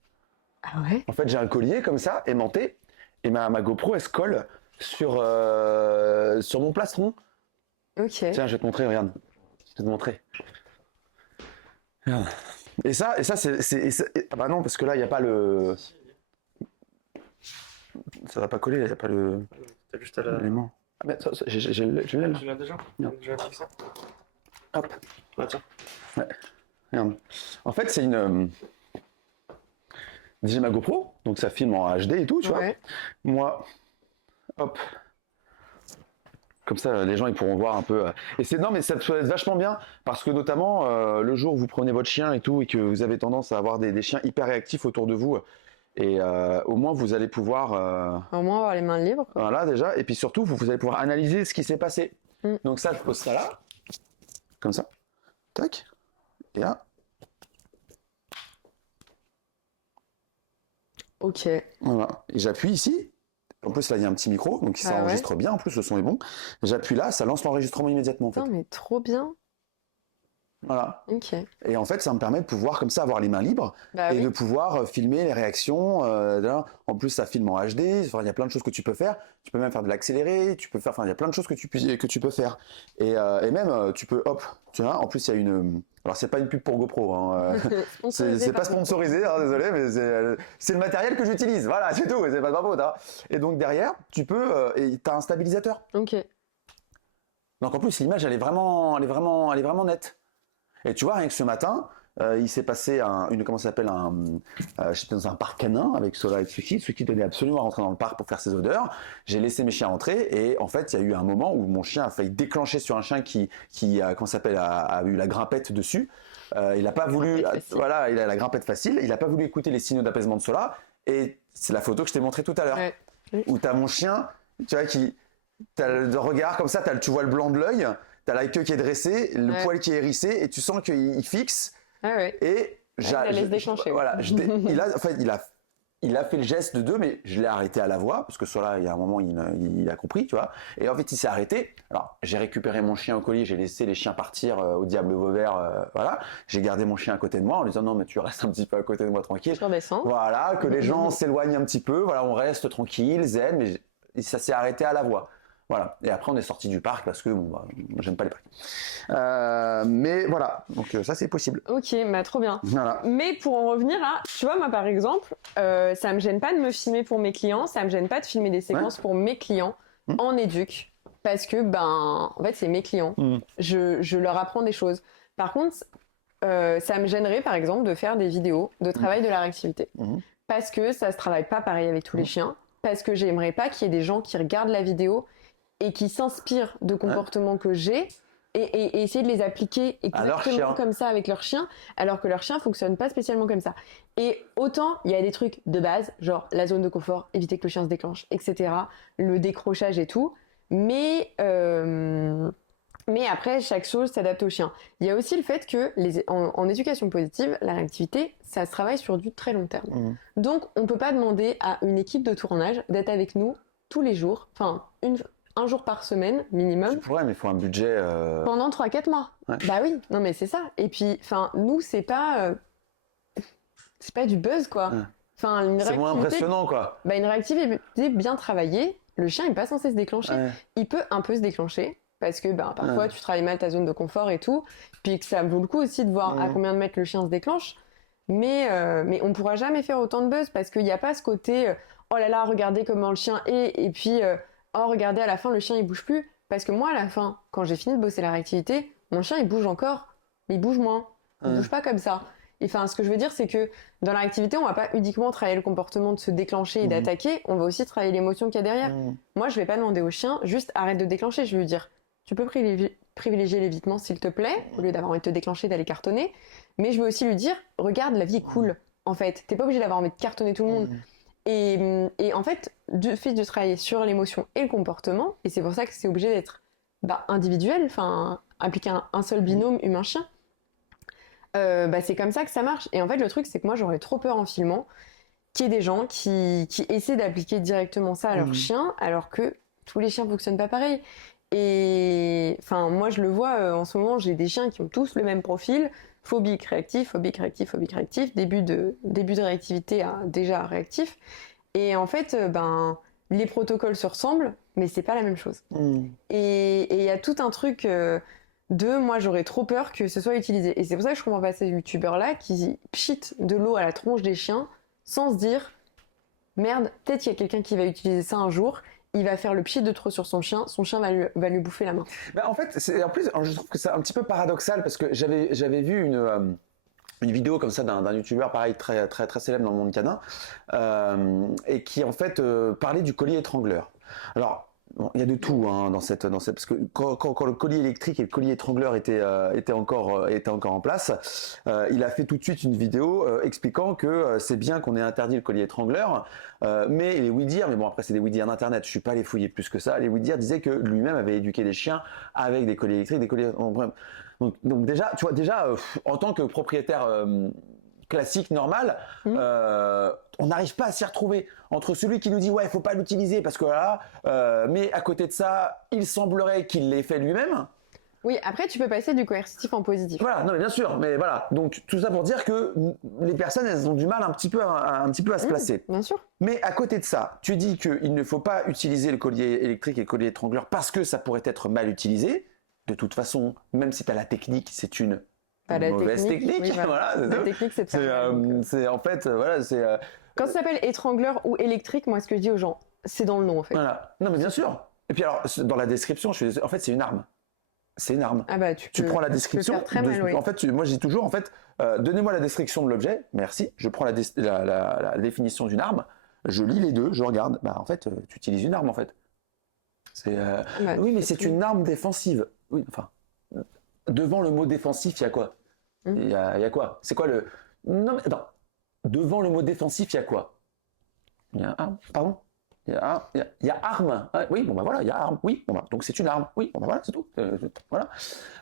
Ah ouais? En fait, j'ai un collier comme ça, aimanté, et ma GoPro, elle se colle sur mon plastron. Ok. Tiens, je vais te montrer, regarde. Je vais te montrer. Regarde. Et ça, ah bah non, parce que là, il n'y a pas le... Ça va pas coller, il n'y a pas le... T'as juste à la... l'élément. Ah mais ça, je l'ai là. Tu l'as déjà? Non. Déjà fixé? Hop. Ah, tiens. Regarde. En fait, c'est une... J'ai ma GoPro, donc ça filme en HD et tout, tu vois. Ouais. Moi, hop. Comme ça, les gens ils pourront voir un peu. Et c'est non, mais ça peut être vachement bien parce que notamment le jour où vous prenez votre chien et tout et que vous avez tendance à avoir des chiens hyper réactifs autour de vous, et au moins vous allez pouvoir. Au moins avoir les mains libres. Voilà déjà. Et puis surtout, vous allez pouvoir analyser ce qui s'est passé. Mm. Donc ça, je pose ça là, comme ça. Tac. Et là. Ok. Voilà. Et j'appuie ici. En plus, là, il y a un petit micro, donc ça Ah ouais. enregistre bien. En plus, le son est bon. J'appuie là, ça lance l'enregistrement immédiatement. En fait. Putain, mais trop bien. Voilà. Ok. Et en fait, ça me permet de pouvoir, comme ça, avoir les mains libres Bah et oui. de pouvoir filmer les réactions. Là. En plus, ça filme en HD. Enfin, il y a plein de choses que tu peux faire. Tu peux même faire de l'accéléré. Tu peux faire. Enfin, il y a plein de choses que tu peux faire. Et même, tu peux. Hop. Tu vois. En plus, il y a une. Alors, c'est pas une pub pour GoPro. Hein. C'est pas sponsorisé. Hein, désolé, mais c'est le matériel que j'utilise. Voilà, c'est tout. C'est pas de ma faute. Hein. Et donc derrière, tu peux. Et t'as un stabilisateur. Ok. Donc en plus, l'image, elle est vraiment nette. Et tu vois, rien que ce matin, il s'est passé comment ça s'appelle, j'étais dans un parc canin avec Sola et Tsuki. Tsuki tenait absolument à rentrer dans le parc pour faire ses odeurs. J'ai laissé mes chiens entrer et en fait, il y a eu un moment où mon chien a failli déclencher sur un chien qui comment ça s'appelle, a eu la grimpette dessus. Il n'a pas voulu, voilà, il a la grimpette facile. Il n'a pas voulu écouter les signaux d'apaisement de Sola. Et c'est la photo que je t'ai montrée tout à l'heure, Ouais. où tu as mon chien, tu vois, t'as le regard comme ça, tu vois le blanc de l'œil. T'as la queue qui est dressée, le poil qui est hérissé, et tu sens qu'il fixe. Ah ouais. Et il la laisse déclencher. Voilà, il a fait le geste de 2, mais je l'ai arrêté à la voix, parce que soit il y a un moment, il a compris, tu vois. Et en fait, il s'est arrêté. Alors, j'ai récupéré mon chien au collier, j'ai laissé les chiens partir au diable Vauvert, voilà. J'ai gardé mon chien à côté de moi en lui disant non, mais tu restes un petit peu à côté de moi tranquille. Je redescends. Voilà, que les gens s'éloignent un petit peu, voilà, on reste tranquille, zen, mais ça s'est arrêté à la voix. Voilà. Et après, on est sorti du parc parce que bon, bah, j'aime pas les parcs. Mais voilà. Donc ça, c'est possible. Ok, bah trop bien. Voilà. Mais pour en revenir à, tu vois, moi par exemple, ça me gêne pas de me filmer pour mes clients, ça me gêne pas de filmer des séquences pour mes clients en éduc, parce que ben, en fait, c'est mes clients. Je leur apprends des choses. Par contre, ça me gênerait par exemple de faire des vidéos de travail de la réactivité, parce que ça se travaille pas pareil avec tous les chiens, parce que j'aimerais pas qu'il y ait des gens qui regardent la vidéo et qui s'inspirent de comportements que j'ai et essayer de les appliquer exactement comme ça avec leur chien, alors que leur chien fonctionne pas spécialement comme ça. Et autant il y a des trucs de base, genre la zone de confort, éviter que le chien se déclenche, etc., le décrochage et tout, mais après, chaque chose s'adapte au chien. Il y a aussi le fait que en éducation positive, la réactivité, ça se travaille sur du très long terme. Donc, on ne peut pas demander à une équipe de tournage d'être avec nous tous les jours, enfin, un jour par semaine minimum. Tu pourrais, mais il faut un budget. Pendant 3-4 mois. Ouais. Bah oui, non mais c'est ça. Et puis, enfin, nous, c'est pas du buzz, quoi. Ouais. C'est moins impressionnant, quoi. Bah, une réactivité bien travaillée, le chien n'est pas censé se déclencher. Ouais. Il peut un peu se déclencher. Parce que bah, parfois tu travailles mal ta zone de confort et tout, puis que ça vaut le coup aussi de voir à combien de mètres le chien se déclenche, mais on ne pourra jamais faire autant de buzz parce qu'il n'y a pas ce côté oh là là, regardez comment le chien est, et puis oh regardez à la fin le chien il bouge plus, parce que moi à la fin, quand j'ai fini de bosser la réactivité, mon chien il bouge encore, mais il bouge moins, il bouge pas comme ça. Et enfin, ce que je veux dire, c'est que dans la réactivité, on va pas uniquement travailler le comportement de se déclencher et d'attaquer, on va aussi travailler l'émotion qu'il y a derrière. Moi, je vais pas demander au chien juste arrête de déclencher, je vais lui dire tu peux privilégier l'évitement s'il te plaît, au lieu d'avoir envie de te déclencher, d'aller cartonner. Mais je veux aussi lui dire, regarde, la vie est cool. en fait. T'es pas obligé d'avoir envie de cartonner tout le monde. Et en fait, le fait de travailler sur l'émotion et le comportement, et c'est pour ça que c'est obligé d'être individuel, enfin, impliquer un seul binôme humain-chien, c'est comme ça que ça marche. Et en fait, le truc, c'est que moi, j'aurais trop peur en filmant qu'il y ait des gens qui essaient d'appliquer directement ça à leur chien, alors que tous les chiens fonctionnent pas pareil. Et enfin, moi, je le vois en ce moment, j'ai des chiens qui ont tous le même profil, phobique, réactif, phobique, réactif, phobique, réactif, début de réactivité à déjà réactif. Et en fait, les protocoles se ressemblent, mais c'est pas la même chose. Et il y a tout un truc moi, j'aurais trop peur que ce soit utilisé. Et c'est pour ça que je comprends pas ces youtubeurs-là qui pchitent de l'eau à la tronche des chiens sans se dire merde, peut-être qu'il y a quelqu'un qui va utiliser ça un jour, il va faire le pchit de trop sur son chien va lui bouffer la main. En fait, en plus, je trouve que c'est un petit peu paradoxal parce que j'avais vu une vidéo comme ça d'un youtubeur pareil très très très célèbre dans le monde canin et qui en fait parlait du collier étrangleur. Alors bon, il y a de tout dans cette parce que quand le collier électrique et le collier étrangleur étaient encore en place, il a fait tout de suite une vidéo expliquant que c'est bien qu'on ait interdit le collier étrangleur, mais les oui-dire, mais bon après c'est des oui-dire d'internet, je suis pas allé fouiller plus que ça, les oui-dire disaient que lui-même avait éduqué des chiens avec des colliers électriques, des colliers donc déjà, tu vois, en tant que propriétaire classique, normal, on n'arrive pas à s'y retrouver entre celui qui nous dit ouais, il faut pas l'utiliser parce que voilà, mais à côté de ça, il semblerait qu'il l'ait fait lui-même. Oui, après tu peux passer du coercitif en positif. Voilà, non mais bien sûr, mais voilà, donc tout ça pour dire que les personnes elles ont du mal un petit peu à se placer. Bien sûr. Mais à côté de ça, tu dis qu'il ne faut pas utiliser le collier électrique et le collier étrangleur parce que ça pourrait être mal utilisé. De toute façon, même si tu as la technique, c'est une mauvaise technique. Oui, voilà. La technique, c'est c'est en fait, voilà, c'est. Quand ça s'appelle étrangleur ou électrique, moi, ce que je dis aux gens, c'est dans le nom, en fait. Voilà. Non, mais bien sûr. Et puis alors, dans la description, en fait, c'est une arme. C'est une arme. Ah bah, tu prends la description. Très mal, oui. En fait, moi, je dis toujours, en fait, donnez-moi la description de l'objet. Merci. Je prends la définition d'une arme. Je lis les deux. Je regarde. Bah, en fait, tu utilises une arme, en fait. Oui, mais c'est une arme défensive. Oui, enfin, devant le mot défensif, il y a quoi ? Il y a quoi ? C'est quoi le... Non, mais attends. Devant le mot défensif, il y a quoi ? Il y a pardon ? Il y a arme. Ah, oui, bon bah voilà, il y a arme. Oui, bon bah, donc c'est une arme. Oui, bon bah voilà, c'est tout. Voilà.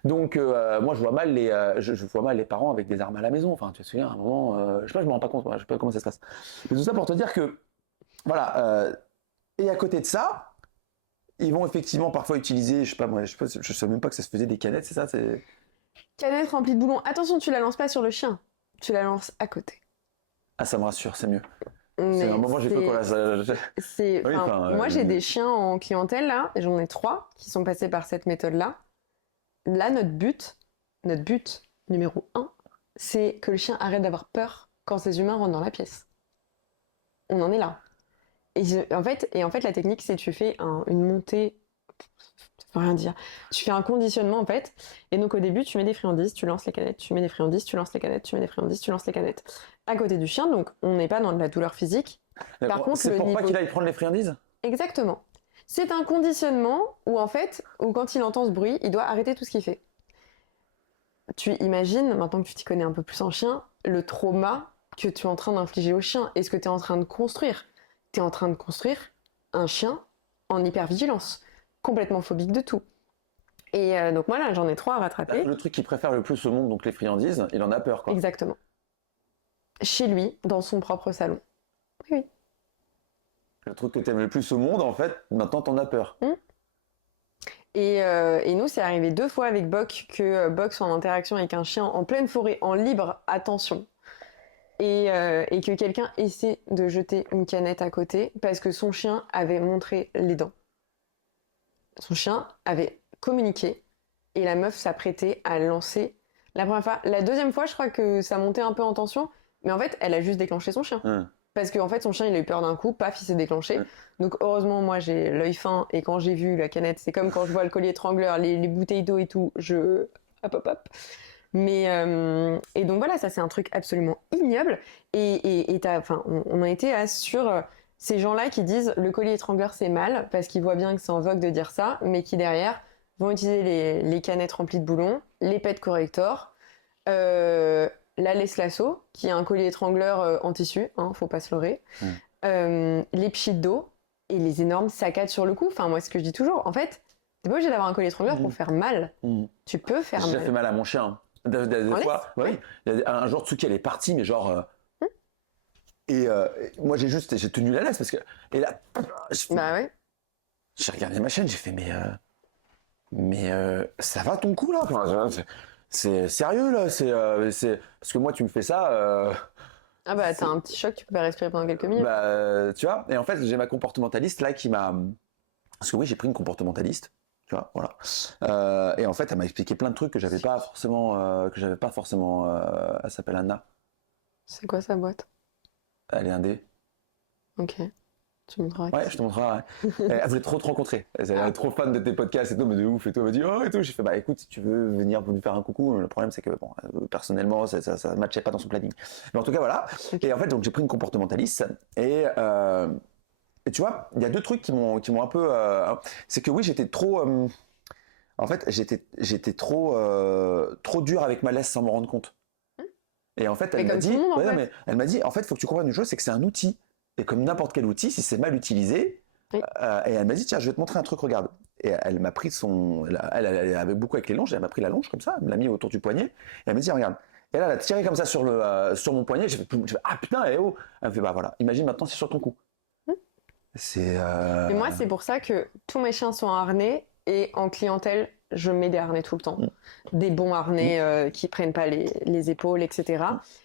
Donc moi je vois mal les parents avec des armes à la maison. Enfin, tu te souviens, à un moment, je sais pas, je me rends pas compte, je sais pas comment ça se passe. Mais tout ça pour te dire que voilà. Et à côté de ça, ils vont effectivement parfois utiliser, je sais même pas que ça se faisait des canettes, c'est ça, c'est. Canette remplie de boulons. Attention, tu la lances pas sur le chien. Tu la lances à côté. Ah, ça me rassure, c'est mieux. Mais c'est un moment j'ai fait quoi là moi j'ai des chiens en clientèle là, et j'en ai 3 qui sont passés par cette méthode là. Là notre but numéro 1, c'est que le chien arrête d'avoir peur quand ces humains rentrent dans la pièce. On en est là. Et en fait la technique c'est tu fais une montée, ça veut rien dire. Tu fais un conditionnement en fait, et donc au début tu mets des friandises, tu lances les canettes, tu mets des friandises, tu lances les canettes, tu mets des friandises, tu lances les canettes. À côté du chien, donc on n'est pas dans de la douleur physique. Par contre, c'est pour pas qu'il aille prendre les friandises ? Exactement. C'est un conditionnement où en fait, quand il entend ce bruit, il doit arrêter tout ce qu'il fait. Tu imagines, maintenant que tu t'y connais un peu plus en chien, le trauma que tu es en train d'infliger au chien. Et ce que tu es en train de construire. Tu es en train de construire un chien en hypervigilance, complètement phobique de tout. Et donc moi là, j'en ai 3 à rattraper. Le truc qu'il préfère le plus au monde, donc les friandises, il en a peur quoi. Exactement. Chez lui, dans son propre salon. Oui. Le truc que tu aimes le plus au monde, en fait, maintenant t'en as peur. Et nous, c'est arrivé 2 fois avec Boc que Boc soit en interaction avec un chien en pleine forêt, en libre attention. Et que quelqu'un essaie de jeter une canette à côté parce que son chien avait montré les dents. Son chien avait communiqué et la meuf s'apprêtait à lancer la première fois. La deuxième fois, je crois que ça montait un peu en tension, mais en fait, elle a juste déclenché son chien. Parce qu'en fait, son chien, il a eu peur d'un coup, paf, il s'est déclenché. Donc heureusement, moi, j'ai l'œil fin, et quand j'ai vu la canette, c'est comme quand je vois le collier étrangleur, les bouteilles d'eau et tout, hop. Mais, et donc voilà, ça c'est un truc absolument ignoble. Et on a été sur ces gens-là qui disent le collier étrangleur c'est mal, parce qu'ils voient bien que c'est en vogue de dire ça, mais qui derrière vont utiliser les canettes remplies de boulons, les pet correctors, la laisse lasso, qui est un collier étrangleur en tissu, hein, faut pas se leurrer, les pchits d'eau et les énormes saccades sur le cou. Enfin, moi, ce que je dis toujours, en fait, t'es pas obligé d'avoir un collier étrangleur pour faire mal. Tu peux faire J'ai mal. déjà fait mal à mon chien. Des fois, oui. Un jour, Tsuki, elle est partie, mais genre. Et moi, j'ai tenu la laisse parce que. Et là, Bah ouais. j'ai regardé ma chaîne, j'ai fait, mais ça va ton cou là? Enfin, c'est sérieux là? Parce que moi, tu me fais ça. Ah bah t'as un petit choc, tu peux pas respirer pendant quelques minutes. Bah, tu vois. Et en fait, j'ai ma comportementaliste là qui m'a. Parce que oui, j'ai pris une comportementaliste. Tu vois, voilà. Et en fait, elle m'a expliqué plein de trucs que j'avais pas forcément. Elle s'appelle Anna. C'est quoi sa boîte? Elle est indé. Ok. Tu me montreras. Ouais, je te montrerai. Ouais. Elle voulait trop te rencontrer. Elle est trop fan de tes podcasts et tout, mais de ouf et tout. Elle m'a dit, oh et tout. J'ai fait, bah écoute, si tu veux venir pour lui faire un coucou, le problème c'est que, bon, personnellement, ça matchait pas dans son planning. Mais en tout cas, voilà. Okay. Et en fait, donc j'ai pris une comportementaliste et tu vois, il y a deux trucs qui m'ont un peu. C'est que oui, j'étais trop. En fait, j'étais trop dur avec ma laisse sans me rendre compte. Et en fait, elle m'a dit, elle m'a dit, en fait, faut que tu comprennes une chose, c'est que c'est un outil. Et comme n'importe quel outil, si c'est mal utilisé, et elle m'a dit, tiens, je vais te montrer un truc, regarde. Et elle m'a pris elle avait beaucoup avec les longes, elle m'a pris la longe comme ça, elle me l'a mis autour du poignet, et elle m'a dit, regarde. Et là, elle a tiré comme ça sur mon poignet, j'ai fait, ah putain, eh oh. Elle me fait, bah voilà, imagine maintenant c'est sur ton cou. Mais moi, c'est pour ça que tous mes chiens sont harnais, et en clientèle, je mets des harnais tout le temps. Des bons harnais qui prennent pas les épaules, etc.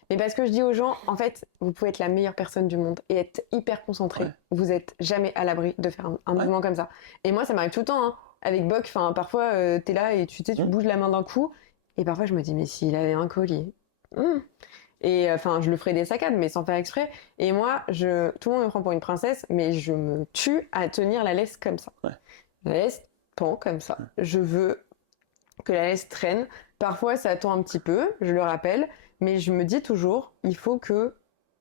Mais parce que je dis aux gens, en fait, vous pouvez être la meilleure personne du monde et être hyper concentré. Ouais. Vous êtes jamais à l'abri de faire un mouvement comme ça. Et moi, ça m'arrive tout le temps. Hein. Avec Boc, parfois, t'es là et tu bouges la main d'un coup. Et parfois, je me dis, mais s'il avait un collier. Et je le ferais des saccades, mais sans faire exprès. Et moi, tout le monde me prend pour une princesse, mais je me tue à tenir la laisse comme ça. Ouais. La laisse pend comme ça. Je veux que la laisse traîne. Parfois, ça tend un petit peu, je le rappelle, mais je me dis toujours, il faut que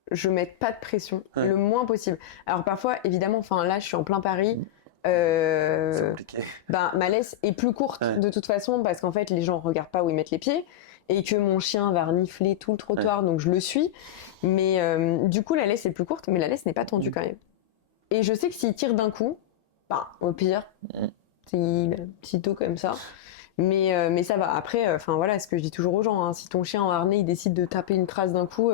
je mette pas de pression, le moins possible. Alors parfois, évidemment, là, je suis en plein Paris. C'est compliqué. Ma laisse est plus courte de toute façon, parce qu'en fait, les gens regardent pas où ils mettent les pieds, et que mon chien va renifler tout le trottoir, donc je le suis. Mais du coup, la laisse est plus courte, mais la laisse n'est pas tendue quand même. Et je sais que s'il tire d'un coup, au pire, petit dos comme ça. Mais ça va. Après, voilà, ce que je dis toujours aux gens, hein, si ton chien en harnais, il décide de taper une trace d'un coup,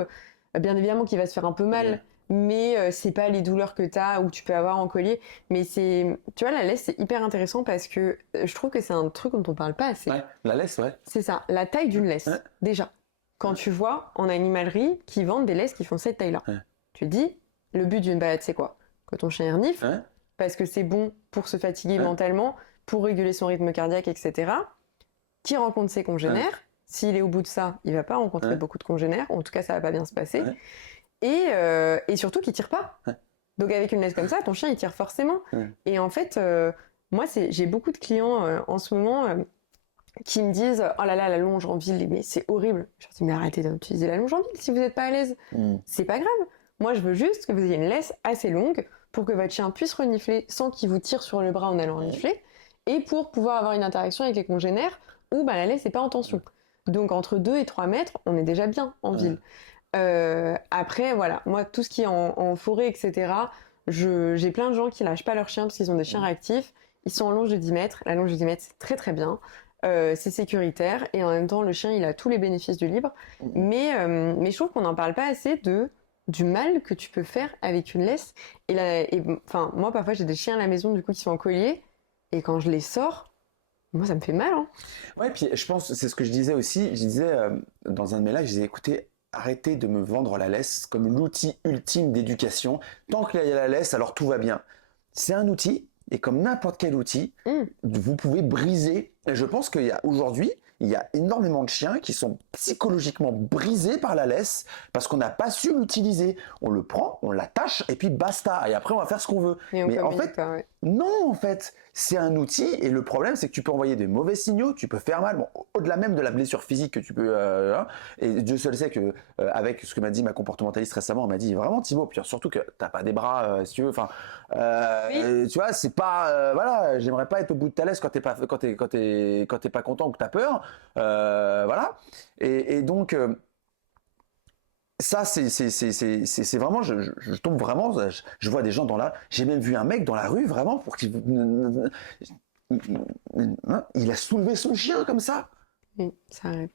bien évidemment qu'il va se faire un peu mal, mais c'est pas les douleurs que t'as ou tu peux avoir en collier. Mais tu vois, la laisse, c'est hyper intéressant parce que je trouve que c'est un truc dont on parle pas assez. Ouais, la laisse, ouais. C'est ça, la taille d'une laisse, déjà. Quand tu vois en animalerie qui vendent des laisses qui font cette taille-là, tu te dis, le but d'une balade, c'est quoi? Que ton chien renifle, parce que c'est bon pour se fatiguer mentalement, pour réguler son rythme cardiaque, etc. Qui rencontre ses congénères. S'il est au bout de ça, il va pas rencontrer beaucoup de congénères. En tout cas, ça va pas bien se passer. Et surtout, qu'il tire pas. Donc, avec une laisse comme ça, ton chien, il tire forcément. Et en fait, moi, j'ai beaucoup de clients en ce moment qui me disent « Oh là là, la longe en ville, mais c'est horrible. » Je leur dis « Mais arrêtez d'utiliser la longe en ville si vous n'êtes pas à l'aise. C'est pas grave. Moi, je veux juste que vous ayez une laisse assez longue pour que votre chien puisse renifler sans qu'il vous tire sur le bras en allant renifler. Et pour pouvoir avoir une interaction avec les congénères où la laisse n'est pas en tension. Donc entre 2 et 3 mètres, on est déjà bien en ville. Après, voilà, moi, tout ce qui est en forêt, etc., j'ai plein de gens qui lâchent pas leurs chiens parce qu'ils ont des chiens réactifs. Ils sont en longe de 10 mètres. La longe de 10 mètres, c'est très très bien. C'est sécuritaire et en même temps, le chien, il a tous les bénéfices du libre. Mais je trouve qu'on n'en parle pas assez du mal que tu peux faire avec une laisse. Moi, parfois, j'ai des chiens à la maison du coup qui sont en collier. Et quand je les sors, moi, ça me fait mal. Hein. Ouais, puis je pense, c'est ce que je disais aussi. Je disais dans un de mes lives, je disais, écoutez, arrêtez de me vendre la laisse comme l'outil ultime d'éducation. Tant qu'il y a la laisse, alors tout va bien. C'est un outil, et comme n'importe quel outil, vous pouvez briser. Et je pense qu'aujourd'hui, il y a énormément de chiens qui sont psychologiquement brisés par la laisse parce qu'on n'a pas su l'utiliser. On le prend, on l'attache et puis basta. Et après, on va faire ce qu'on veut. Mais en fait, non, en fait, c'est un outil et le problème, c'est que tu peux envoyer des mauvais signaux, tu peux faire mal. Bon, au-delà même de la blessure physique que tu peux... et Dieu seul sait que avec ce que m'a dit ma comportementaliste récemment, elle m'a dit vraiment Thibaut, puis surtout que t'as pas des bras, si tu veux. Enfin, tu vois, c'est pas... voilà, j'aimerais pas être au bout de ta laisse quand t'es pas content ou que t'as peur. Voilà. Et donc, ça, c'est vraiment, je tombe vraiment, je vois des gens j'ai même vu un mec dans la rue, vraiment, pour qu'il, il a soulevé son chien comme ça. Oui, ça arrive.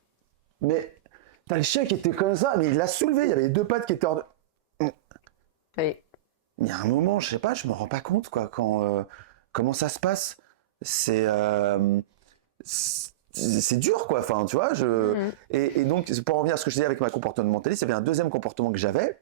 Mais t'as le chien qui était comme ça, mais il l'a soulevé, il y avait les deux pattes qui étaient hors de... Allez. Il y a un moment, je sais pas, je me rends pas compte, quoi, comment ça se passe. C'est dur, quoi. Enfin, tu vois, et donc, pour en revenir à ce que je disais avec ma comportementaliste, il y avait un deuxième comportement que j'avais,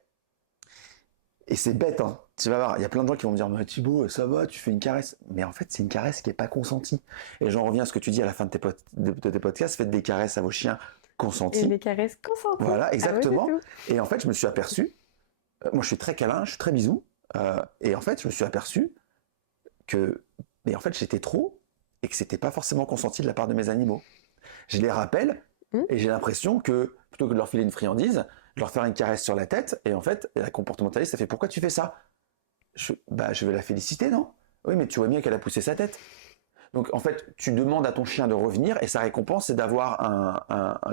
et c'est bête, hein. Tu vas voir, il y a plein de gens qui vont me dire, mais Thibaut, ça va, tu fais une caresse. Mais en fait, c'est une caresse qui n'est pas consentie. Et j'en reviens à ce que tu dis à la fin de tes podcasts, faites des caresses à vos chiens consentis. Et des caresses consenties. Voilà, exactement. Ah ouais, et en fait, je me suis aperçu, moi je suis très câlin, je suis très bisou, et en fait, je me suis aperçu mais en fait, j'étais trop, et que c'était pas forcément consenti de la part de mes animaux. Je les rappelle, et j'ai l'impression que, plutôt que de leur filer une friandise, de leur faire une caresse sur la tête, et en fait, la comportementaliste, ça fait, pourquoi tu fais ça? Je vais la féliciter, non? Oui, mais tu vois bien qu'elle a poussé sa tête. Donc, en fait, tu demandes à ton chien de revenir, et sa récompense, c'est d'avoir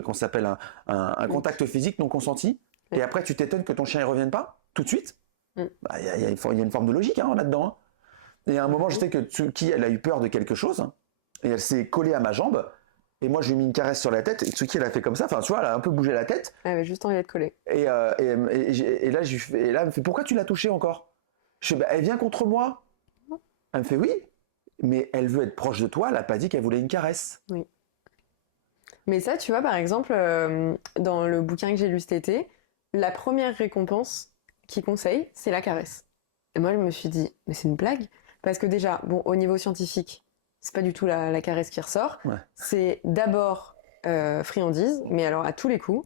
qu'on s'appelle un contact physique non consenti, et après, tu t'étonnes que ton chien ne revienne pas, tout de suite. Il y a une forme de logique, hein, là-dedans, hein. Et à un moment, je sais que Tsuki, elle a eu peur de quelque chose, et elle s'est collée à ma jambe, et moi, je lui ai mis une caresse sur la tête, et Tsuki, elle a fait comme ça, enfin, tu vois, elle a un peu bougé la tête. Elle avait juste envie d'être collée. Et là, elle me fait, pourquoi tu l'as touchée encore? Je fais, elle vient contre moi. Elle me fait, oui, mais elle veut être proche de toi, elle n'a pas dit qu'elle voulait une caresse. Oui. Mais ça, tu vois, par exemple, dans le bouquin que j'ai lu cet été, la première récompense qu'il conseille, c'est la caresse. Et moi, je me suis dit, mais c'est une blague? Parce que déjà, bon, au niveau scientifique, c'est pas du tout la caresse qui ressort. Ouais. C'est d'abord friandise, mais alors à tous les coups.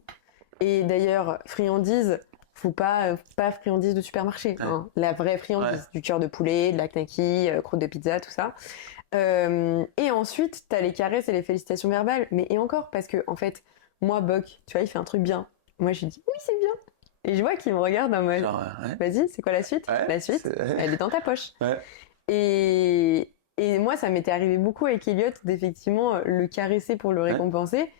Et d'ailleurs, friandise, faut pas friandise de supermarché. Ouais. Hein. La vraie friandise, du cœur de poulet, de la knacky, croûte de pizza, tout ça. Et ensuite, t'as les caresses et les félicitations verbales. Mais et encore, parce que en fait, moi, Buck, tu vois, il fait un truc bien. Moi, je lui dis, oui, c'est bien. Et je vois qu'il me regarde en mode, vas-y, c'est quoi la suite? La suite, elle est dans ta poche. Ouais. Et moi, ça m'était arrivé beaucoup avec Elliot d'effectivement le caresser pour le récompenser.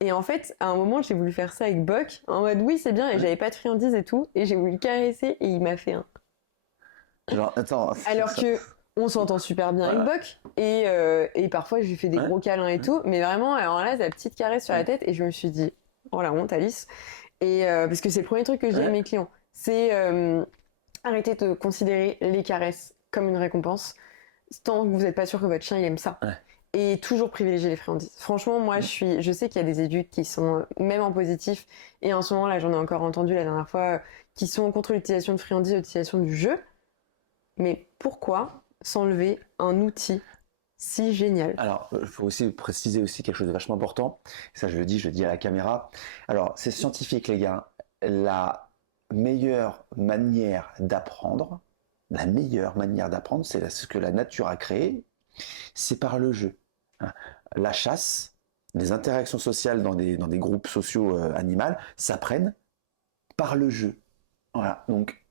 Et en fait, à un moment, j'ai voulu faire ça avec Buck, en mode oui, c'est bien, et j'avais pas de friandise et tout, et j'ai voulu le caresser, et il m'a fait un. Genre, attends. Alors que on s'entend super bien avec Buck, et parfois je lui fais des gros câlins et tout, mais vraiment, alors là, sa petite caresse sur la tête, et je me suis dit, oh la honte, Alice. Et parce que c'est le premier truc que je dis à mes clients, c'est arrêtez de considérer les caresses comme une récompense, tant que vous n'êtes pas sûr que votre chien il aime ça. Ouais. Et toujours privilégier les friandises. Franchement, moi, je sais qu'il y a des éduques qui sont même en positif, et en ce moment, là, j'en ai encore entendu la dernière fois, qui sont contre l'utilisation de friandises, l'utilisation du jeu. Mais pourquoi s'enlever un outil si génial? Alors, il faut aussi préciser aussi quelque chose de vachement important. Ça, je le dis à la caméra. Alors, c'est scientifique, les gars. La meilleure manière d'apprendre, c'est ce que la nature a créé, c'est par le jeu. La chasse, les interactions sociales dans des groupes sociaux animaux s'apprennent par le jeu. Voilà, donc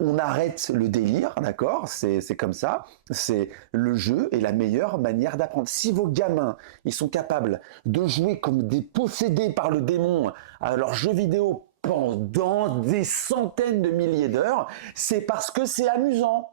on arrête le délire, d'accord? C'est comme ça. C'est le jeu est la meilleure manière d'apprendre. Si vos gamins, ils sont capables de jouer comme des possédés par le démon à leurs jeux vidéo pendant des centaines de milliers d'heures, c'est parce que c'est amusant.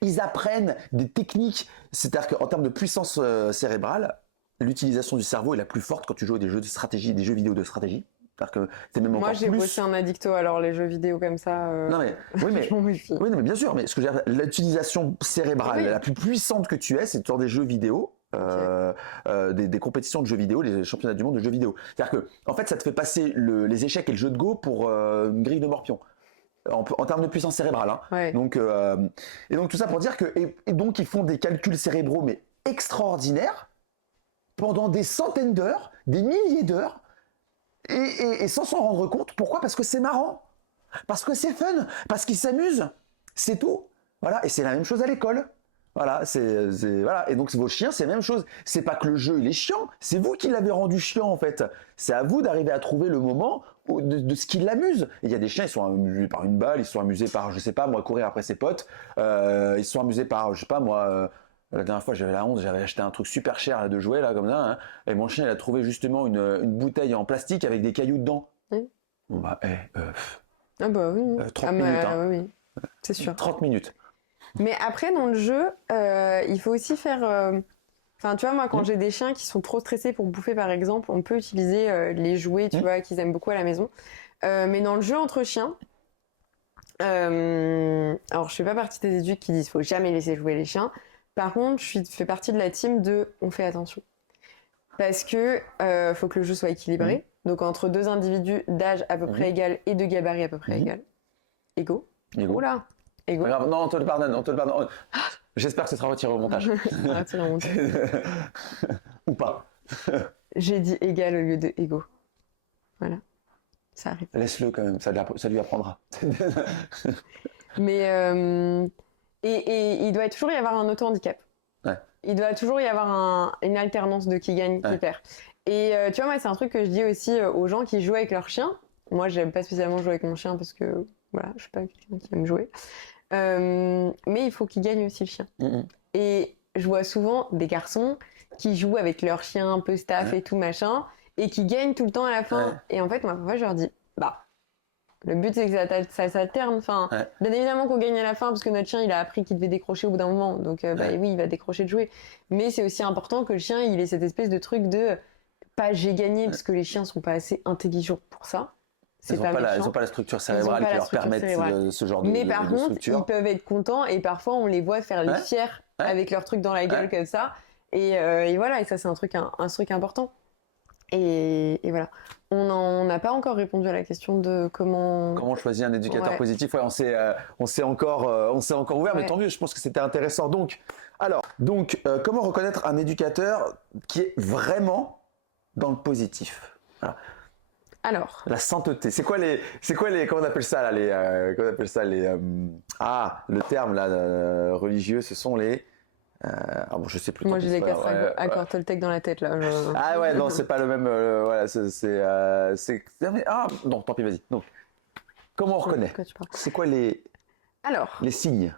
Ils apprennent des techniques, c'est-à-dire qu'en termes de puissance cérébrale, l'utilisation du cerveau est la plus forte quand tu joues à des jeux de stratégie, des jeux vidéo de stratégie. C'est-à-dire que c'est même encore Moi, j'ai plus... bossé en addicto, alors les jeux vidéo comme ça. Non mais, oui, mais bien sûr, mais ce que je veux dire, l'utilisation cérébrale la plus puissante que tu aies, c'est dans des jeux vidéo. Des compétitions de jeux vidéo, les championnats du monde de jeux vidéo. C'est-à-dire que, en fait, ça te fait passer les échecs et le jeu de Go pour une grille de morpion. En termes de puissance cérébrale. Hein. Ouais. Donc, et donc tout ça pour dire que et donc ils font des calculs cérébraux mais extraordinaires pendant des centaines d'heures, des milliers d'heures, et sans s'en rendre compte. Pourquoi? Parce que c'est marrant, parce que c'est fun, parce qu'ils s'amusent. C'est tout. Voilà. Et c'est la même chose à l'école. Voilà, voilà. Et donc vos chiens, c'est la même chose. C'est pas que le jeu il est chiant, c'est vous qui l'avez rendu chiant en fait. C'est à vous d'arriver à trouver le moment de ce qui l'amuse. Il y a des chiens, ils sont amusés par une balle, ils sont amusés par, je sais pas moi, courir après ses potes. Ils sont amusés par, je sais pas moi. La dernière fois, j'avais la honte, j'avais acheté un truc super cher là, de jouets là comme ça, hein, et mon chien il a trouvé justement une bouteille en plastique avec des cailloux dedans. Bon bah, Ah bah oui. 30 minutes, hein. Oui, c'est sûr. 30 minutes. Mais après, dans le jeu, il faut aussi faire... Enfin, tu vois, moi, quand j'ai des chiens qui sont trop stressés pour bouffer, par exemple, on peut utiliser les jouets, tu vois, qu'ils aiment beaucoup à la maison. Mais dans le jeu entre chiens, alors je fais pas partie des éduques qui disent faut jamais laisser jouer les chiens. Par contre, fais partie de la team de on fait attention. Parce que faut que le jeu soit équilibré. Donc entre deux individus d'âge à peu près égal et de gabarit à peu près égal. Égaux. Oula. Égaux. Pas grave. Non, on te le pardonne. J'espère que ce sera retiré au montage. Retiré au montage. Ou pas. J'ai dit égal au lieu de égaux. Voilà. Ça arrive. Laisse-le quand même, ça lui apprendra. Mais et il doit toujours y avoir un auto-handicap. Ouais. Il doit toujours y avoir une alternance de qui gagne, qui perd. Et tu vois, moi, c'est un truc que je dis aussi aux gens qui jouent avec leur chien. Moi, j'aime pas spécialement jouer avec mon chien parce que, voilà, je suis pas quelqu'un qui aime jouer. Mais il faut qu'il gagne aussi le chien. Et je vois souvent des garçons qui jouent avec leur chien un peu staff et tout machin, et qui gagnent tout le temps à la fin. Et en fait, moi, parfois, je leur dis, bah, le but, c'est que ça s'alterne. Enfin, bien évidemment qu'on gagne à la fin, parce que notre chien, il a appris qu'il devait décrocher au bout d'un moment. Donc, bah, oui, il va décrocher de jouer. Mais c'est aussi important que le chien, il ait cette espèce de truc de, pas j'ai gagné, parce que les chiens sont pas assez intelligents pour ça. Ils n'ont pas la structure cérébrale qui leur permette ce genre de structure. Mais par contre, ils peuvent être contents, et parfois, on les voit faire les fiers avec leur truc dans la gueule comme ça. Et voilà, et ça, c'est un truc important. Et voilà. On n'a pas encore répondu à la question de comment choisir un éducateur positif. Ouais, on s'est encore ouvert, mais tant mieux. Je pense que c'était intéressant. Donc, comment reconnaître un éducateur qui est vraiment dans le positif? Voilà. Alors, la sainteté. C'est quoi les comment on appelle ça là, le terme là religieux, ce sont les bon, je sais plus. Moi, j'ai des castres à Toltec dans la tête là. Ah ouais, non, c'est pas le même. Voilà, non, tant pis, vas-y. Donc, comment on reconnaît? C'est quoi les signes?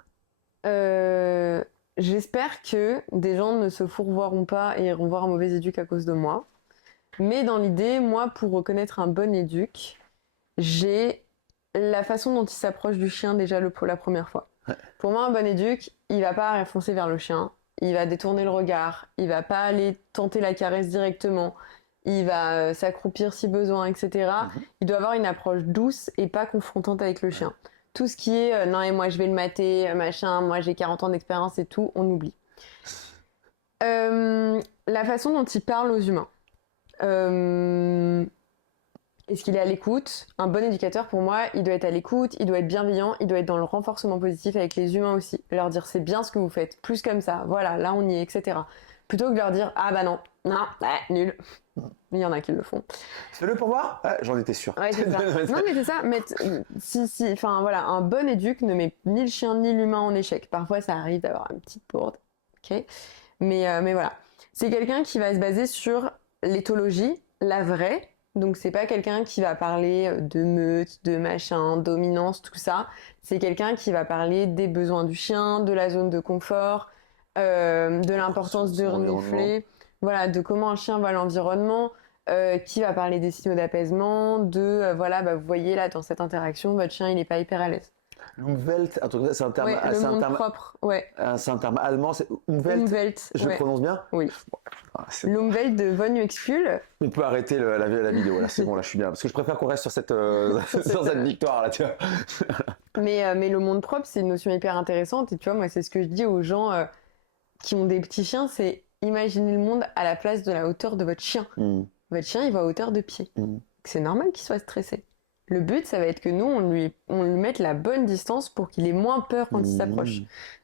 J'espère que des gens ne se fourvoieront pas et iront voir un mauvais éduc à cause de moi. Mais dans l'idée, moi, pour reconnaître un bon éduc, j'ai la façon dont il s'approche du chien déjà la première fois. Pour moi, un bon éduc, il va pas foncer vers le chien, il va détourner le regard, il va pas aller tenter la caresse directement, il va s'accroupir si besoin, etc. Il doit avoir une approche douce et pas confrontante avec le chien. Tout ce qui est non et moi je vais le mater, machin, moi j'ai 40 ans d'expérience et tout, on oublie. La façon dont il parle aux humains. Est-ce qu'il est à l'écoute? Un bon éducateur, pour moi, il doit être à l'écoute, il doit être bienveillant, il doit être dans le renforcement positif avec les humains aussi. Leur dire c'est bien ce que vous faites, plus comme ça, voilà, là on y est, etc. Plutôt que de leur dire ah bah non, nul. Il y en a qui le font. Fais-le pour moi? J'en étais sûr. Ouais, c'est ça. Non mais c'est ça, enfin voilà, un bon éduc ne met ni le chien ni l'humain en échec. Parfois ça arrive d'avoir une petite bourde, ok. Mais voilà. C'est quelqu'un qui va se baser sur l'éthologie, la vraie. Donc c'est pas quelqu'un qui va parler de meute, de machin, dominance, tout ça. C'est quelqu'un qui va parler des besoins du chien, de la zone de confort, de l'importance de renifler, voilà, de comment un chien va à l'environnement, qui va parler des signaux d'apaisement, vous voyez là dans cette interaction, votre chien il est pas hyper à l'aise. Umwelt, c'est un terme, le monde propre, ouais. C'est un terme allemand, c'est Umwelt. Je le prononce bien? Oui. L'Umwelt de von Uexküll. On peut arrêter la vidéo, là, c'est bon, là, je suis bien. Parce que je préfère qu'on reste sur cette victoire, là, tu vois. Mais le monde propre, c'est une notion hyper intéressante. Et tu vois, moi, c'est ce que je dis aux gens qui ont des petits chiens, c'est imaginez le monde à la place de la hauteur de votre chien. Votre chien, il va à hauteur de pied. C'est normal qu'il soit stressé. Le but, ça va être que nous, on lui mette la bonne distance pour qu'il ait moins peur quand il s'approche.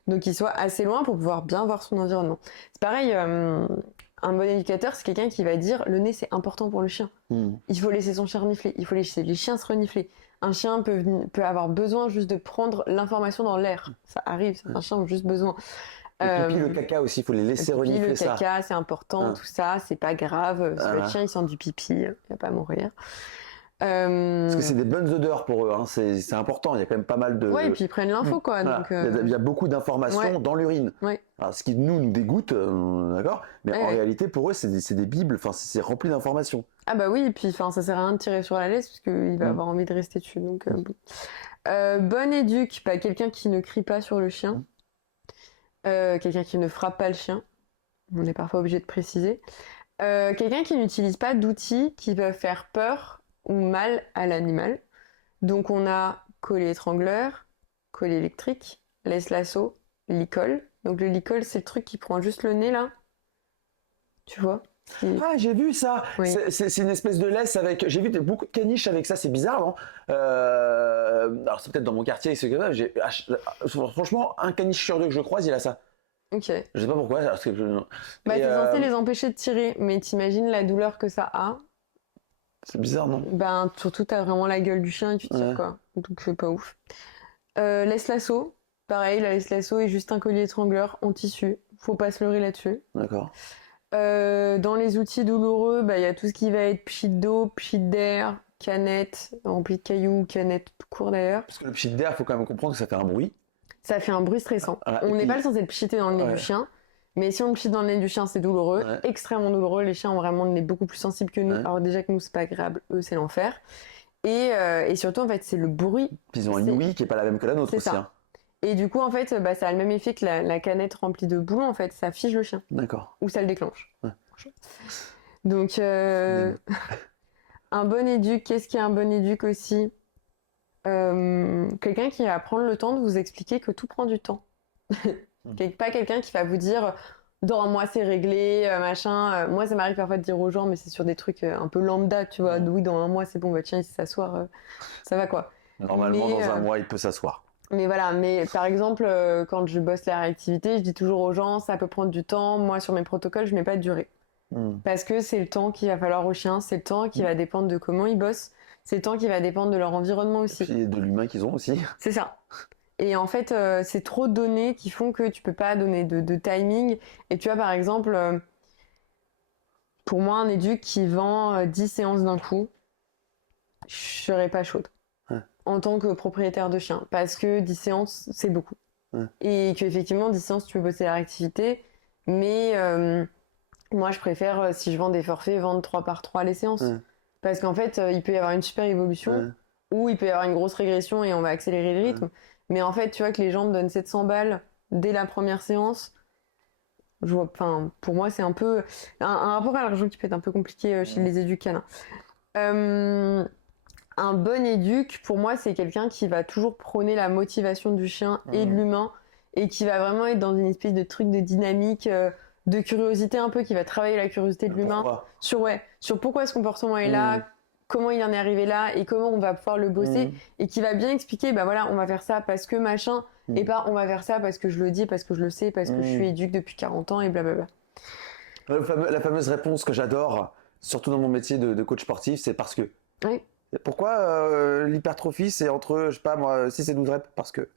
Donc, qu'il soit assez loin pour pouvoir bien voir son environnement. C'est pareil, un bon éducateur, c'est quelqu'un qui va dire le nez, c'est important pour le chien. Il faut laisser son chien renifler. Il faut laisser les chiens se renifler. Un chien peut avoir besoin juste de prendre l'information dans l'air. Ça arrive, certains chiens ont juste besoin. Le pipi, le caca aussi, il faut les laisser renifler ça. Le caca, c'est important, tout ça, c'est pas grave. Si votre chien, il sent du pipi, il va pas mourir. Parce que c'est des bonnes odeurs pour eux, hein. C'est important, il y a quand même pas mal de... Ouais, et puis ils prennent l'info, quoi. Voilà. Donc, Il y a beaucoup d'informations dans l'urine. Ouais. Alors, ce qui nous dégoûte, d'accord, mais en réalité pour eux c'est des bibles, enfin c'est rempli d'informations. Ah bah oui, et puis ça sert à rien de tirer sur la laisse parce qu'il va avoir envie de rester dessus. Donc, bon. Bonne éduque, bah, quelqu'un qui ne crie pas sur le chien, quelqu'un qui ne frappe pas le chien, on est parfois obligé de préciser, quelqu'un qui n'utilise pas d'outils qui peuvent faire peur ou mal à l'animal. Donc on a collier étrangleur, collier électrique, laisse-lasso, licol. Donc le licol, c'est le truc qui prend juste le nez là, tu vois. Ah, j'ai vu ça. Oui. C'est une espèce de laisse avec. J'ai vu beaucoup de caniches avec ça. C'est bizarre, non? Alors c'est peut-être dans mon quartier, c'est que franchement, un caniche sur deux que je croise, il a ça. Ok. Je sais pas pourquoi. C'est censé les empêcher de tirer, mais t'imagines la douleur que ça a. C'est bizarre, non? Ben surtout t'as vraiment la gueule du chien et tu tires quoi. Donc c'est pas ouf. Laisse-lasso. Pareil, la laisse-lasso est juste un collier étrangleur en tissu. Faut pas se leurrer là-dessus. D'accord. Dans les outils douloureux, bah, y a tout ce qui va être pchit d'eau, pchit d'air, canette, remplie de cailloux, canette tout court d'ailleurs. Parce que le pchit d'air, il faut quand même comprendre que ça fait un bruit. Ça fait un bruit stressant. Voilà, on n'est pas censé le pchiter dans le nez du chien, mais si on le pchite dans le nez du chien, c'est douloureux, extrêmement douloureux. Les chiens ont vraiment le nez beaucoup plus sensible que nous. Alors déjà que nous, c'est pas agréable, eux, c'est l'enfer. Et surtout, en fait, c'est le bruit. Puis ils ont une ouïe qui est pas la même que la nôtre aussi. Hein. Et du coup, en fait, bah, ça a le même effet que la canette remplie de boulons, en fait. Ça fige le chien. D'accord. Ou ça le déclenche. Ouais. Donc, un bon éduc, qu'est-ce qui est un bon éduc aussi? Quelqu'un qui va prendre le temps de vous expliquer que tout prend du temps. Pas quelqu'un qui va vous dire dans un mois c'est réglé, machin. Moi, ça m'arrive parfois de dire aux gens, mais c'est sur des trucs un peu lambda, tu vois. Oui, dans un mois, c'est bon, bah tiens, il sait s'asseoir, ça va quoi. Normalement, dans un mois, il peut s'asseoir. Mais voilà, mais par exemple, quand je bosse la réactivité, je dis toujours aux gens, ça peut prendre du temps. Moi, sur mes protocoles, je mets pas de durée. Parce que c'est le temps qu'il va falloir aux chiens, c'est le temps qui va dépendre de comment ils bossent, c'est le temps qui va dépendre de leur environnement aussi. Et puis de l'humain qu'ils ont aussi. C'est ça. Et en fait, c'est trop de données qui font que tu peux pas donner de timing. Et tu vois, par exemple, pour moi, un éduc qui vend 10 séances d'un coup, je serais pas chaude. En tant que propriétaire de chien, parce que 10 séances, c'est beaucoup. Et qu'effectivement, 10 séances, tu peux bosser la réactivité, mais moi, je préfère, si je vends des forfaits, vendre 3 par 3 les séances. Parce qu'en fait, il peut y avoir une super évolution, ou il peut y avoir une grosse régression et on va accélérer le rythme. Mais en fait, tu vois que les gens me donnent 700 balles dès la première séance, pour moi, c'est un peu un rapport à l'argent qui peut être un peu compliqué chez les éducs canins. Un bon éduc, pour moi, c'est quelqu'un qui va toujours prôner la motivation du chien et de l'humain et qui va vraiment être dans une espèce de truc de dynamique, de curiosité un peu, qui va travailler la curiosité de l'humain sur pourquoi ce comportement est là, comment il en est arrivé là et comment on va pouvoir le bosser et qui va bien expliquer, bah voilà, on va faire ça parce que machin et pas on va faire ça parce que je le dis, parce que je le sais, parce que je suis éduque depuis 40 ans et blablabla. La fameuse réponse que j'adore, surtout dans mon métier de coach sportif, c'est parce que... Oui. Pourquoi l'hypertrophie, c'est entre, je sais pas moi, 6 et 12 reps? Parce que...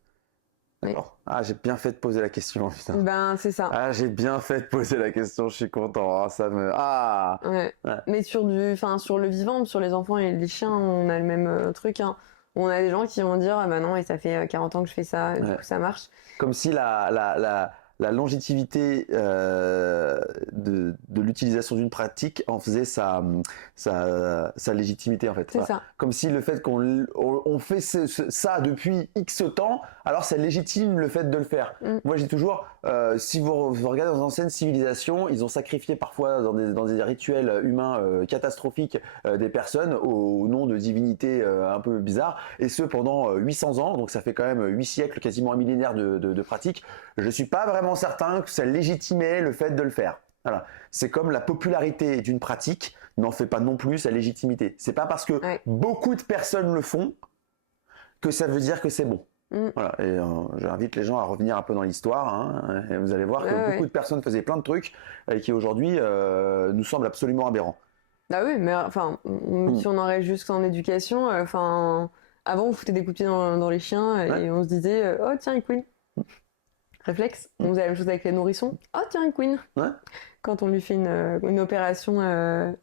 D'accord. Ah, j'ai bien fait de poser la question, putain. Ben, c'est ça. Ah, j'ai bien fait de poser la question, je suis content. Ah, ça me... Ah ouais. Mais sur le vivant, sur les enfants et les chiens, on a le même truc, hein. On a des gens qui vont dire, ah bah non, et ça fait 40 ans que je fais ça, du coup ça marche. Comme si la longévité de l'utilisation d'une pratique en faisait sa légitimité en fait. C'est ça. Comme si le fait qu'on fait ça depuis X temps, alors ça légitime le fait de le faire. Moi j'ai toujours, si vous regardez dans anciennes civilisations, ils ont sacrifié parfois dans des rituels humains catastrophiques des personnes au nom de divinités un peu bizarres, et ce pendant 800 ans, donc ça fait quand même 8 siècles, quasiment un millénaire de pratique. Je suis pas vraiment certain que ça légitimait le fait de le faire. Voilà. C'est comme la popularité d'une pratique n'en fait pas non plus sa légitimité. C'est pas parce que beaucoup de personnes le font que ça veut dire que c'est bon. Voilà. Et j'invite les gens à revenir un peu dans l'histoire, hein, et vous allez voir que beaucoup de personnes faisaient plein de trucs et qui aujourd'hui nous semblent absolument aberrants. Bah oui, mais enfin, si on en reste juste en éducation, avant on foutait des coups de pied dans les chiens et on se disait oh tiens il couine. réflexe. On faisait la même chose avec les nourrissons. Oh tiens, une queen. Ouais. Quand on lui fait une opération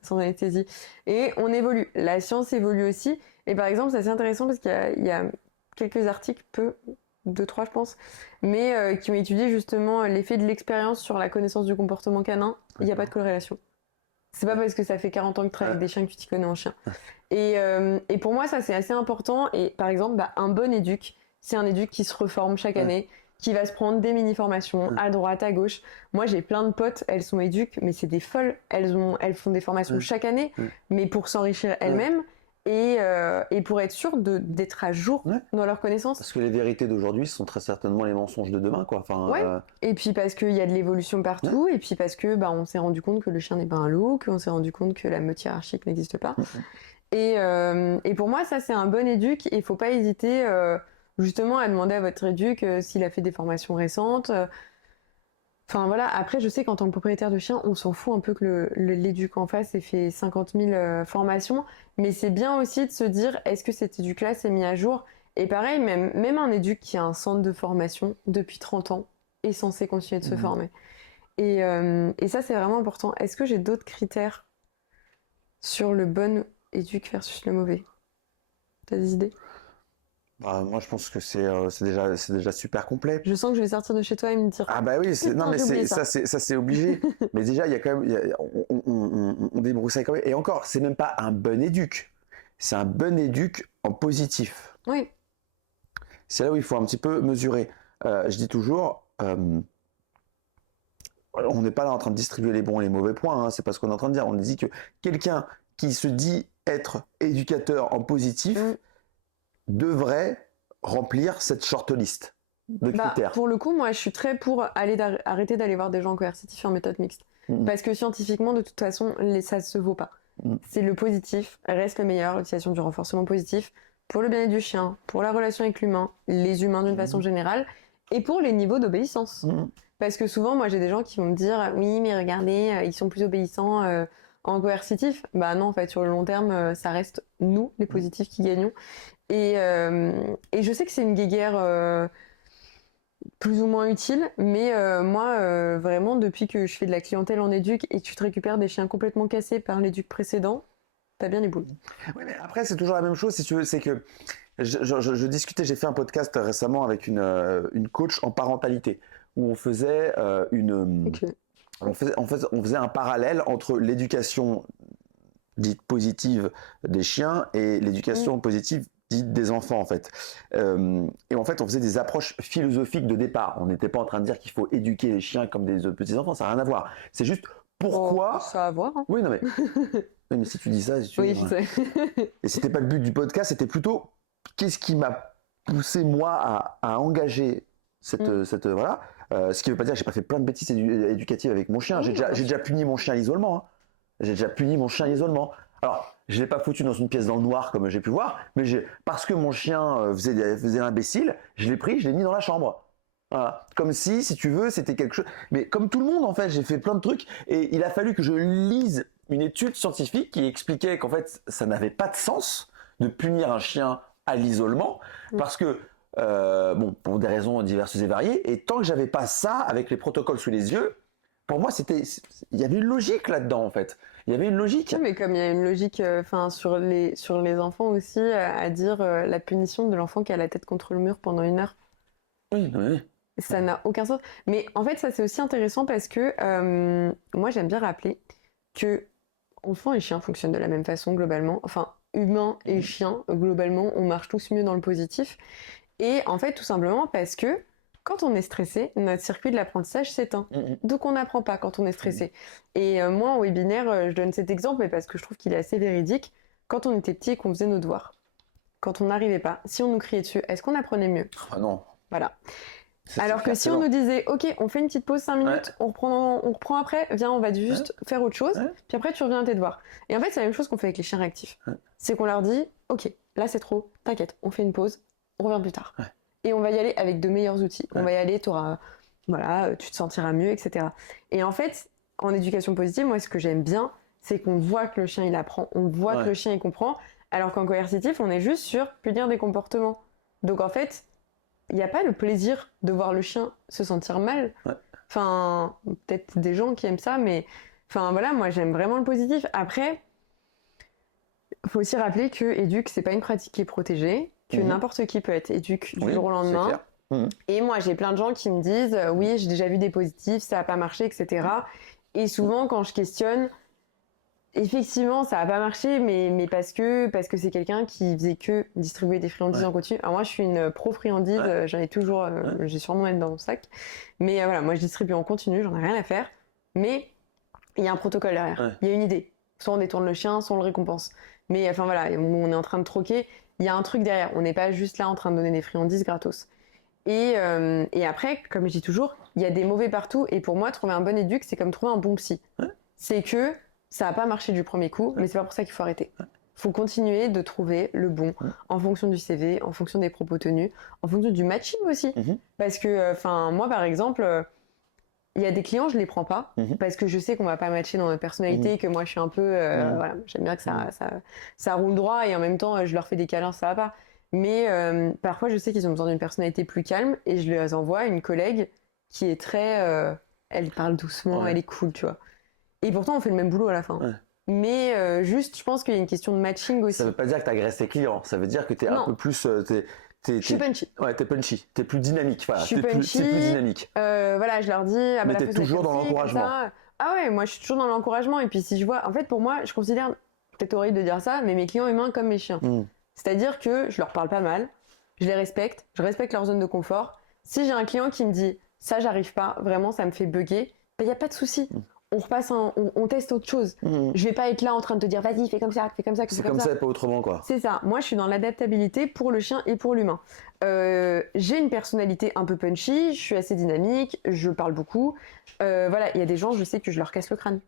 sans anesthésie. Et on évolue. La science évolue aussi. Et par exemple, c'est assez intéressant parce qu'il y a quelques articles, 2, 3 je pense, mais qui ont étudié justement l'effet de l'expérience sur la connaissance du comportement canin. Il n'y a pas de corrélation. C'est pas parce que ça fait 40 ans que tu travailles avec des chiens que tu t'y connais en chien. Et pour moi, ça c'est assez important. Et par exemple, un bon éduc, c'est un éduc qui se reforme chaque année, qui va se prendre des mini-formations à droite, à gauche. Moi, j'ai plein de potes, elles sont éduques, mais c'est des folles. Elles font des formations chaque année, mais pour s'enrichir elles-mêmes et pour être sûres d'être à jour dans leurs connaissances. Parce que les vérités d'aujourd'hui sont très certainement les mensonges de demain, quoi. Enfin, Et puis parce qu'il y a de l'évolution partout, et puis parce que on s'est rendu compte que le chien n'est pas un loup, qu'on s'est rendu compte que la meute hiérarchique n'existe pas. Et pour moi, ça c'est un bon éduc, et il faut pas hésiter justement à demander à votre éduc s'il a fait des formations récentes. Enfin voilà, après je sais qu'en tant que propriétaire de chien, on s'en fout un peu que l'éduc en face ait fait 50 000 formations, mais c'est bien aussi de se dire est-ce que cet éduc-là s'est mis à jour. Et pareil, même un éduc qui a un centre de formation depuis 30 ans est censé continuer de se former. Et ça c'est vraiment important. Est-ce que j'ai d'autres critères sur le bon éduc versus le mauvais? T'as des idées? moi, je pense que c'est déjà super complet. Je sens que je vais sortir de chez toi et me dire Ah bah oui, non mais ça c'est obligé. Mais déjà, il y a quand même, on débroussaille quand même. Et encore, c'est même pas un bon éduc. C'est un bon éduc en positif. Oui. C'est là où il faut un petit peu mesurer. Je dis toujours, on n'est pas là en train de distribuer les bons et les mauvais points. C'est pas ce qu'on est en train de dire. On dit que quelqu'un qui se dit être éducateur en positif devrait remplir cette shortlist de critères. Pour le coup, moi, je suis très pour arrêter d'aller voir des gens coercitifs en méthode mixte. Parce que scientifiquement, de toute façon, ça ne se vaut pas. C'est le positif, reste le meilleur, l'utilisation du renforcement positif, pour le bien-être du chien, pour la relation avec l'humain, les humains d'une façon générale, et pour les niveaux d'obéissance. Parce que souvent, moi, j'ai des gens qui vont me dire « Oui, mais regardez, ils sont plus obéissants en coercitif. » Bah non, en fait, sur le long terme, ça reste nous, les positifs, qui gagnons. Et je sais que c'est une guéguerre plus ou moins utile, mais moi, vraiment, depuis que je fais de la clientèle en éduc et que tu te récupères des chiens complètement cassés par l'éduc précédent, t'as bien les boules. Oui, mais après, c'est toujours la même chose, si tu veux, c'est que je discutais, j'ai fait un podcast récemment avec une coach en parentalité, où on faisait on faisait un parallèle entre l'éducation dite positive des chiens et l'éducation positive dite des enfants, en fait. Et en fait, on faisait des approches philosophiques de départ. On n'était pas en train de dire qu'il faut éduquer les chiens comme des petits enfants, ça n'a rien à voir. C'est juste pourquoi... ça a à voir. Hein. Oui, non mais... oui, mais si tu dis ça... Oui, je sais. Et c'était pas le but du podcast, c'était plutôt qu'est-ce qui m'a poussé, moi, à engager cette voilà. Ce qui veut pas dire que j'ai pas fait plein de bêtises éducatives avec mon chien. J'ai déjà puni mon chien à l'isolement. Hein. J'ai déjà puni mon chien à l'isolement. Alors, je l'ai pas foutu dans une pièce dans le noir comme j'ai pu voir, mais parce que mon chien faisait l'imbécile, je l'ai pris, je l'ai mis dans la chambre. Voilà. Comme si tu veux, c'était quelque chose. Mais comme tout le monde, en fait, j'ai fait plein de trucs et il a fallu que je lise une étude scientifique qui expliquait qu'en fait, ça n'avait pas de sens de punir un chien à l'isolement parce que pour des raisons diverses et variées. Et tant que j'avais pas ça avec les protocoles sous les yeux, pour moi, il y avait une logique là-dedans, en fait. Il y avait une logique. Oui, mais comme il y a une logique sur les enfants aussi, à dire la punition de l'enfant qui a la tête contre le mur pendant 1 heure. Oui. Ça n'a aucun sens. Mais en fait, ça c'est aussi intéressant parce que moi j'aime bien rappeler que enfants et chiens fonctionnent de la même façon globalement. Enfin, humains et chiens, globalement, on marche tous mieux dans le positif. Et en fait, tout simplement parce que quand on est stressé, notre circuit de l'apprentissage s'éteint. Donc on n'apprend pas quand on est stressé. Et moi, en webinaire, je donne cet exemple, mais parce que je trouve qu'il est assez véridique. Quand on était petit et qu'on faisait nos devoirs, quand on n'arrivait pas, si on nous criait dessus, est-ce qu'on apprenait mieux? Ah non. Voilà. Alors que si on nous disait, ok, on fait une petite pause 5 minutes, on reprend après, viens, on va juste faire autre chose, puis après tu reviens à tes devoirs. Et en fait, c'est la même chose qu'on fait avec les chiens réactifs. C'est qu'on leur dit, ok, là c'est trop, t'inquiète, on fait une pause, on revient plus tard. Et on va y aller avec de meilleurs outils. On va y aller, tu te sentiras mieux, etc. Et en fait, en éducation positive, moi ce que j'aime bien, c'est qu'on voit que le chien il apprend, on voit que le chien il comprend, alors qu'en coercitif, on est juste sur punir des comportements. Donc en fait, il n'y a pas le plaisir de voir le chien se sentir mal. Ouais. Enfin, peut-être des gens qui aiment ça, mais enfin voilà, moi j'aime vraiment le positif. Après, il faut aussi rappeler que éduque, c'est pas une pratique qui est protégée, que n'importe qui peut être éduque du jour au lendemain. Et moi, j'ai plein de gens qui me disent oui, j'ai déjà vu des positifs, ça n'a pas marché, etc. Et souvent, quand je questionne, effectivement, ça n'a pas marché, mais parce que c'est quelqu'un qui faisait que distribuer des friandises en continu. Alors moi, je suis une pro friandise, j'en ai toujours, j'ai sûrement être dans mon sac. Mais voilà, moi, je distribue en continu, j'en ai rien à faire. Mais il y a un protocole derrière, il y a une idée. Soit on détourne le chien, soit on le récompense. Mais enfin voilà, on est en train de troquer, il y a un truc derrière. On n'est pas juste là en train de donner des friandises gratos. Et après, comme je dis toujours, il y a des mauvais partout. Et pour moi, trouver un bon éduc, c'est comme trouver un bon psy. C'est que ça n'a pas marché du premier coup, mais c'est pas pour ça qu'il faut arrêter. Il faut continuer de trouver le bon en fonction du CV, en fonction des propos tenus, en fonction du matching aussi. Parce que, moi par exemple, il y a des clients, je les prends pas parce que je sais qu'on va pas matcher dans notre personnalité, que moi je suis un peu, voilà, j'aime bien que ça roule droit et en même temps je leur fais des câlins, ça va pas. Mais parfois je sais qu'ils ont besoin d'une personnalité plus calme et je les envoie à une collègue qui est très, elle parle doucement, elle est cool, tu vois. Et pourtant, on fait le même boulot à la fin. Mais juste, je pense qu'il y a une question de matching aussi. Ça veut pas dire que tu agresses tes clients. Ça veut dire que tu es un peu plus... je suis punchy. Ouais, t'es punchy. T'es plus dynamique. Voilà. Je suis punchy. C'est plus dynamique. Voilà, je leur dis... Ah, mais t'es toujours dans l'encouragement. Ah ouais, moi, je suis toujours dans l'encouragement. Et puis, si je vois... En fait, pour moi, je considère... Peut-être horrible de dire ça, mais mes clients humains comme mes chiens. C'est-à-dire que je leur parle pas mal. Je les respecte. Je respecte leur zone de confort. Si j'ai un client qui me dit « Ça, j'arrive pas. Vraiment, ça me fait bugger. » Il n'y a pas de souci. On repasse, on teste autre chose. Je vais pas être là en train de te dire vas-y, fais comme ça, fais comme ça, c'est comme ça et pas autrement, quoi. C'est ça. Moi, je suis dans l'adaptabilité pour le chien et pour l'humain. J'ai une personnalité un peu punchy, je suis assez dynamique, je parle beaucoup. Voilà, il y a des gens, je sais que je leur casse le crâne.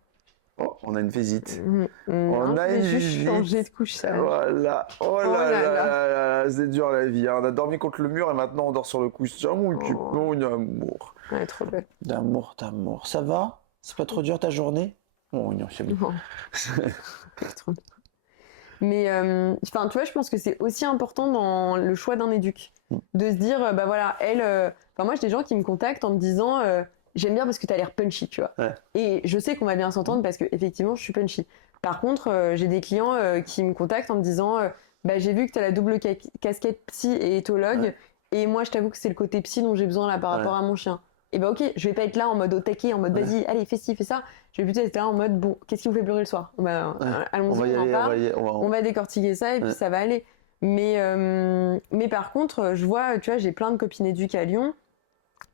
Oh, on a une visite. On a une visite. Changer de couche, ça. Voilà. Oh là là, c'est dur la vie. On a dormi contre le mur et maintenant on dort sur le couche. Oh mon amour. Ouais, trop belle. D'amour. Ça va? C'est pas trop dur ta journée? Oh non, c'est bon. Mais tu vois, je pense que c'est aussi important dans le choix d'un éduc de se dire, bah voilà, elle. Moi, j'ai des gens qui me contactent en me disant, j'aime bien parce que t'as l'air punchy, tu vois. Et je sais qu'on va bien s'entendre parce que effectivement, je suis punchy. Par contre, j'ai des clients qui me contactent en me disant, bah j'ai vu que t'as la double casquette psy et éthologue, et moi, je t'avoue que c'est le côté psy dont j'ai besoin là par rapport à mon chien. Et bah ok, je vais pas être là en mode au taquet, en mode vas-y, allez, fais ci, fais ça. Je vais plutôt être là en mode bon, qu'est-ce qui vous fait pleurer le soir? Allons-y, on va décortiquer ça et puis ça va aller. Mais par contre, je vois, tu vois, j'ai plein de copines éduques à Lyon.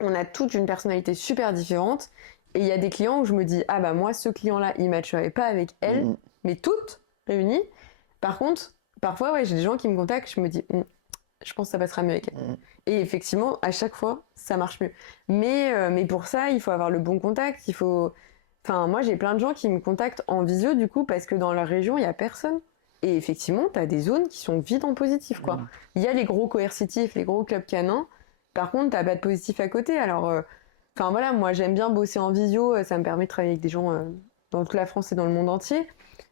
On a toutes une personnalité super différente. Et il y a des clients où je me dis, ah bah moi, ce client-là, il matcherait pas avec elle, mais toutes réunies. Par contre, parfois, ouais, j'ai des gens qui me contactent, je me dis, je pense que ça passera mieux avec elle. Et effectivement, à chaque fois, ça marche mieux. Mais pour ça, il faut avoir le bon contact. Il faut... moi, j'ai plein de gens qui me contactent en visio, du coup, parce que dans leur région, il n'y a personne. Et effectivement, tu as des zones qui sont vides en positif, quoi. Il y a les gros coercitifs, les gros clubs canins. Par contre, tu n'as pas de positif à côté. Alors, voilà, moi, j'aime bien bosser en visio. Ça me permet de travailler avec des gens dans toute la France et dans le monde entier.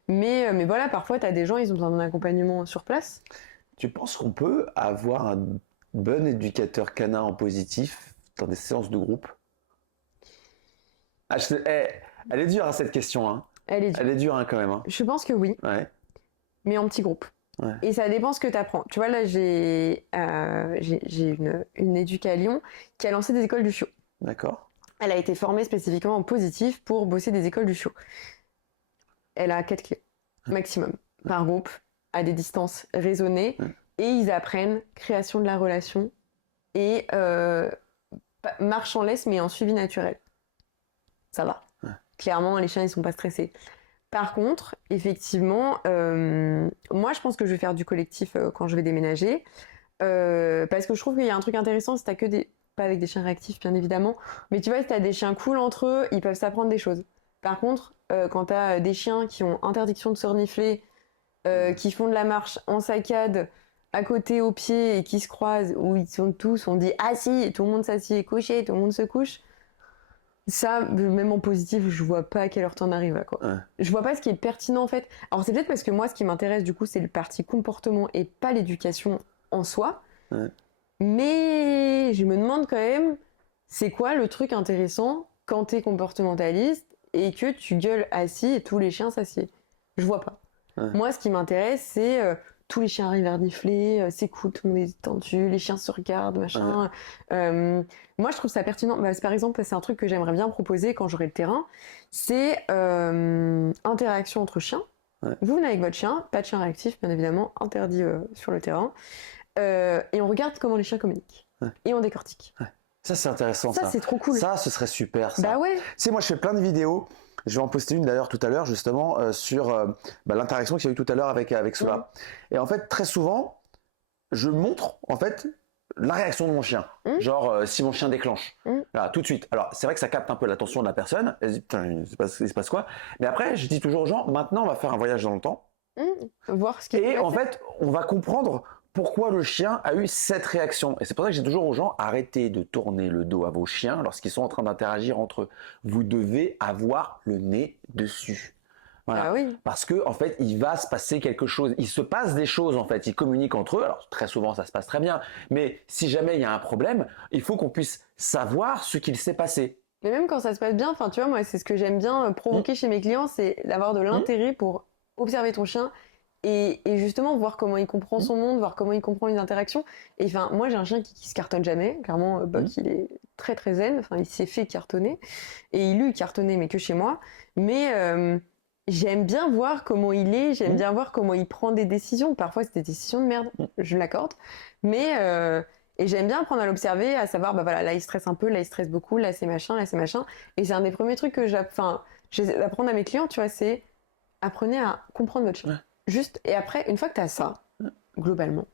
Mais voilà, parfois, tu as des gens, ils ont besoin d'un accompagnement sur place. Tu penses qu'on peut avoir un bon éducateur canin en positif dans des séances de groupe? Elle est dure, hein, cette question. Hein. Elle est dure hein, quand même. Hein. Je pense que oui. Ouais. Mais en petit groupe. Ouais. Et ça dépend ce que tu apprends. Tu vois, là, j'ai une éduque à Lyon qui a lancé des écoles du chiot. D'accord. Elle a été formée spécifiquement en positif pour bosser des écoles du chiot. Elle a 4 clés maximum par groupe, à des distances raisonnées, et ils apprennent création de la relation et marche en laisse mais en suivi naturel. Ça va. Clairement, les chiens ils sont pas stressés. Par contre, effectivement, moi je pense que je vais faire du collectif quand je vais déménager, parce que je trouve qu'il y a un truc intéressant, si t'as que des... pas avec des chiens réactifs bien évidemment, mais tu vois, si t'as des chiens cool entre eux, ils peuvent s'apprendre des choses. Par contre, quand t'as des chiens qui ont interdiction de se renifler, qui font de la marche en saccade, à côté au pied et qui se croisent, où ils sont tous, on dit assis, tout le monde s'assied, couché, tout le monde se couche. Ça, même en positif, je vois pas à quelle heure t'en arrives, quoi. Je vois pas ce qui est pertinent en fait. Alors c'est peut-être parce que moi, ce qui m'intéresse du coup, c'est le parti comportement et pas l'éducation en soi. Mais je me demande quand même, c'est quoi le truc intéressant quand t'es comportementaliste et que tu gueules assis et tous les chiens s'assiedent? Je vois pas. Ouais. Moi, ce qui m'intéresse, c'est tous les chiens arrivent à renifler, c'est cool, tout le monde est détendu, les chiens se regardent, machin. Moi, je trouve ça pertinent. Bah, par exemple, c'est un truc que j'aimerais bien proposer quand j'aurai le terrain, c'est interaction entre chiens. Ouais. Vous venez avec votre chien, pas de chien réactif, bien évidemment, interdit sur le terrain. Et on regarde comment les chiens communiquent. Ouais. Et on décortique. Ouais. Ça, c'est intéressant, ça. Ça, c'est trop cool. Ça, ce serait super, ça. Bah ouais. Tu sais, moi, je fais plein de vidéos. Je vais en poster une d'ailleurs tout à l'heure, justement, sur l'interaction qu'il y a eu tout à l'heure avec Sola. Ouais. Et en fait, très souvent, je montre, en fait, la réaction de mon chien. Genre, si mon chien déclenche. Là, tout de suite. Alors, c'est vrai que ça capte un peu l'attention de la personne. Elle se dit, putain, il se passe quoi? Mais après, je dis toujours aux gens, maintenant, on va faire un voyage dans le temps. Voir ce qui Et en fait, on va comprendre pourquoi le chien a eu cette réaction. Et c'est pour ça que j'ai toujours aux gens, arrêtez de tourner le dos à vos chiens lorsqu'ils sont en train d'interagir entre eux. Vous devez avoir le nez dessus. Voilà. Ah oui. Parce que en fait, il va se passer quelque chose. Il se passe des choses en fait. Ils communiquent entre eux. Alors très souvent, ça se passe très bien. Mais si jamais il y a un problème, il faut qu'on puisse savoir ce qu'il s'est passé. Mais même quand ça se passe bien, enfin, tu vois, moi, c'est ce que j'aime bien provoquer chez mes clients, c'est d'avoir de l'intérêt pour observer ton chien et justement voir comment il comprend son monde, voir comment il comprend les interactions. Et enfin, moi, j'ai un chien qui se cartonne jamais. Clairement, Buck, il est très très zen. Enfin, il s'est fait cartonner et il cartonner, mais que chez moi. Mais j'aime bien voir comment il est. J'aime bien voir comment il prend des décisions. Parfois, c'est des décisions de merde. Je l'accorde. Mais et j'aime bien apprendre à l'observer, à savoir, bah voilà, là il stresse un peu, là il stresse beaucoup, là c'est machin, là c'est machin. Et c'est un des premiers trucs que j'essaie d'apprendre à mes clients, tu vois, c'est apprenez à comprendre votre chien. Ouais. Juste, et après, une fois que tu as ça, globalement,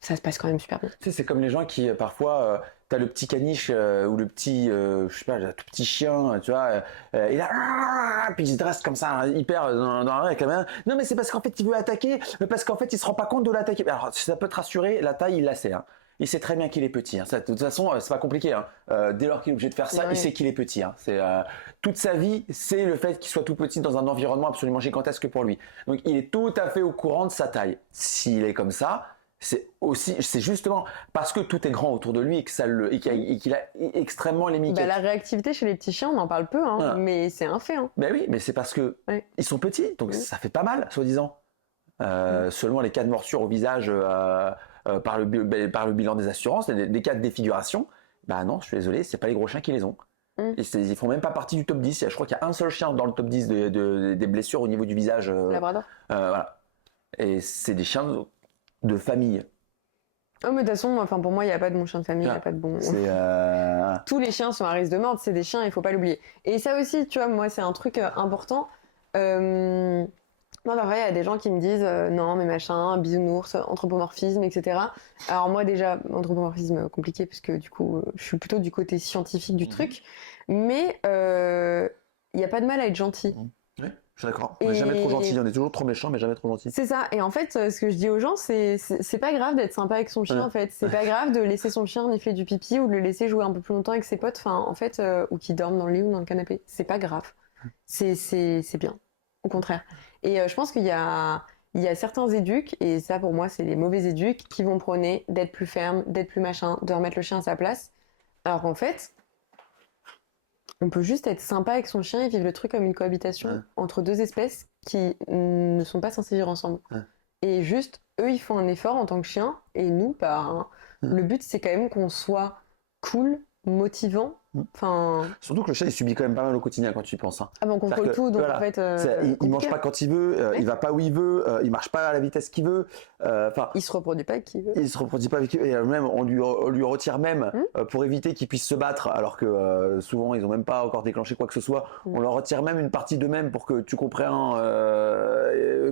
ça se passe quand même super bien. Tu sais, c'est comme les gens qui, parfois, t'as le petit caniche ou le petit, je sais pas, le tout petit chien, tu vois, il a, puis il se dresse comme ça, hyper dans la rue avec la main. Non, mais c'est parce qu'en fait, il veut attaquer, mais parce qu'en fait, il se rend pas compte de l'attaquer. Alors, ça peut te rassurer, la taille, il la sait, hein. Il sait très bien qu'il est petit. Hein. Ça, de toute façon, c'est pas compliqué. Hein. Dès lors qu'il est obligé de faire ça, il sait qu'il est petit. Hein. C'est toute sa vie, c'est le fait qu'il soit tout petit dans un environnement absolument gigantesque pour lui. Donc, il est tout à fait au courant de sa taille. S'il est comme ça, c'est justement parce que tout est grand autour de lui et qu'il a extrêmement les miquettes. Bah, la réactivité chez les petits chiens, on en parle peu, hein, mais c'est un fait. Hein. Ben oui, mais c'est parce que ils sont petits, donc ça fait pas mal, soi-disant. Seulement les cas de morsure au visage. Par le bilan des assurances, des cas de défiguration, bah non, je suis désolé, c'est pas les gros chiens qui les ont. Ils font même pas partie du top 10. Je crois qu'il y a un seul chien dans le top 10 des blessures au niveau du visage. Labrador. Voilà. Et c'est des chiens de famille. Oh, mais de toute façon, enfin, pour moi, il n'y a pas de bon chien de famille, il n'y a pas de bon. Tous les chiens sont à risque de mort, c'est des chiens, il faut pas l'oublier. Et ça aussi, tu vois, moi, c'est un truc important. Moi, parfois, il y a des gens qui me disent non, mais machin, bisounours, anthropomorphisme, etc. Alors, moi, déjà, anthropomorphisme compliqué, puisque du coup, je suis plutôt du côté scientifique du truc. Mais il n'y a pas de mal à être gentil. Oui, je suis d'accord. On n'est jamais trop gentil. On est toujours trop méchant, mais jamais trop gentil. C'est ça. Et en fait, ce que je dis aux gens, c'est pas grave d'être sympa avec son chien, en fait. C'est pas grave de laisser son chien nifler du pipi ou de le laisser jouer un peu plus longtemps avec ses potes, enfin, en fait, ou qu'il dorme dans le lit ou dans le canapé. C'est pas grave. C'est bien. Au contraire. Et je pense qu'il y a certains éducs, et ça pour moi c'est les mauvais éducs, qui vont prôner d'être plus ferme, d'être plus machin, de remettre le chien à sa place. Alors qu'en fait, on peut juste être sympa avec son chien et vivre le truc comme une cohabitation entre deux espèces qui ne sont pas censées vivre ensemble. Et juste, eux ils font un effort en tant que chien, et nous, bah, le but c'est quand même qu'on soit cool, motivant. Enfin... Surtout que le chat il subit quand même pas mal au quotidien quand tu y penses. Hein. Ah ben on contrôle tout, donc voilà, en fait... il mange pas quand il veut, il va pas où il veut, il marche pas à la vitesse qu'il veut. Il se reproduit pas avec qui il veut. Il se reproduit pas avec qui il veut. Et même, on lui retire même, pour éviter qu'il puisse se battre, alors que souvent ils ont même pas encore déclenché quoi que ce soit. On leur retire même une partie d'eux-mêmes pour que tu comprennes.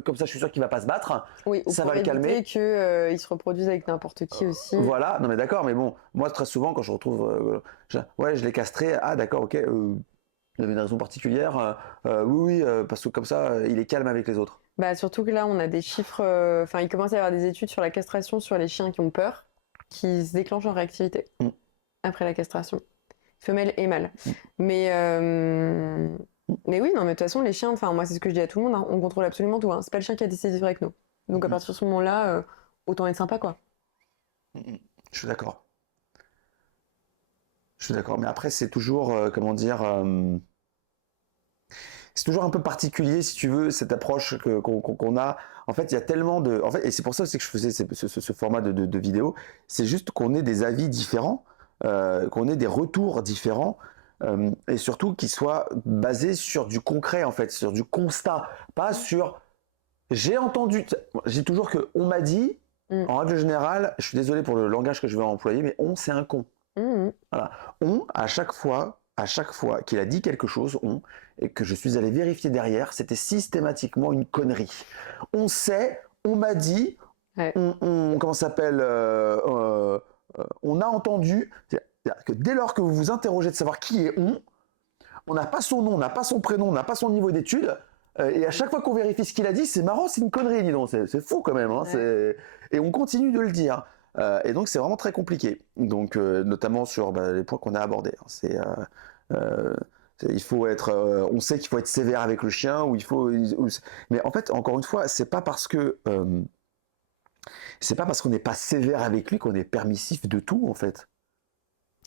Comme ça je suis sûr qu'il va pas se battre. Oui, ça va le calmer. Qu'il se reproduise avec n'importe qui aussi. Voilà, non mais d'accord, mais bon, moi très souvent quand je retrouve... je l'ai castré, ah d'accord, ok, il avait une raison particulière, oui, parce que comme ça, il est calme avec les autres. Bah surtout que là, on a des chiffres, enfin, il commence à y avoir des études sur la castration sur les chiens qui ont peur, qui se déclenchent en réactivité après la castration, femelle et mâle. Mais oui, non, mais de toute façon, les chiens, enfin, moi, c'est ce que je dis à tout le monde, hein, on contrôle absolument tout, hein. C'est pas le chien qui a décidé de vivre avec nous. Donc à partir de ce moment-là, autant être sympa, quoi. Je suis d'accord. Je suis d'accord. Mais après, c'est toujours, comment dire, c'est toujours un peu particulier, si tu veux, cette approche qu'on a. En fait, il y a tellement de. En fait, et c'est pour ça aussi que je faisais ce format de vidéo. C'est juste qu'on ait des avis différents, qu'on ait des retours différents, et surtout qu'ils soient basés sur du concret, en fait, sur du constat, pas sur. J'ai entendu. J'ai toujours que on m'a dit. En règle générale, je suis désolé pour le langage que je vais employer, mais on, c'est un con. Voilà. On, à chaque fois qu'il a dit quelque chose, et que je suis allé vérifier derrière, c'était systématiquement une connerie. On sait, on m'a dit, Ouais. comment ça s'appelle, on a entendu. C'est-à-dire que dès lors que vous vous interrogez de savoir qui est on n'a pas son nom, on n'a pas son prénom, on n'a pas son niveau d'études. Et à chaque fois qu'on vérifie ce qu'il a dit, c'est marrant, c'est une connerie, dis donc, c'est fou quand même. Hein, Ouais. et on continue de le dire. Et donc c'est vraiment très compliqué. Donc notamment sur les points qu'on a abordés. Il faut être, on sait qu'il faut être sévère avec le chien, mais en fait, encore une fois, c'est pas parce qu'on n'est pas sévère avec lui qu'on est permissif de tout, en fait.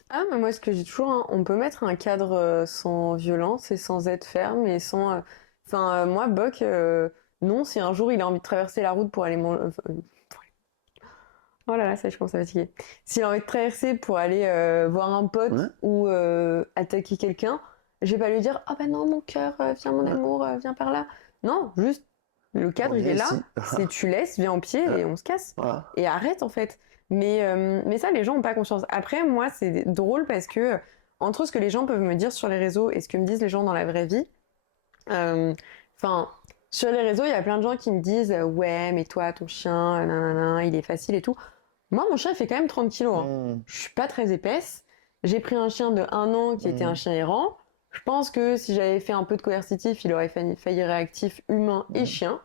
Ah, mais moi, ce que j'ai toujours, hein, on peut mettre un cadre sans violence et sans être ferme et sans. Enfin, moi, Boc, non, si un jour il a envie de traverser la route pour aller manger. Oh là là, ça, je commence à fatiguer. S'il a envie de traverser pour aller voir un pote Ouais. ou attaquer quelqu'un, je vais pas lui dire, ah bah non, mon cœur, viens mon amour, viens par là. Non, juste, le cadre, Bon, il est viens là. ici. C'est tu laisses, viens au pied Ouais. et on se casse. Voilà. Et arrête, en fait. Mais ça, les gens ont pas conscience. Après, moi, c'est drôle parce que entre ce que les gens peuvent me dire sur les réseaux et ce que me disent les gens dans la vraie vie, enfin, sur les réseaux, il y a plein de gens qui me disent, ouais, mais toi, ton chien, nanana, il est facile et tout. Moi, mon chien, il fait quand même 30 kilos. Hein. Je suis pas très épaisse. J'ai pris un chien de 1 an qui était un chien errant. Je pense que si j'avais fait un peu de coercitif, il aurait failli réactif humain et chien.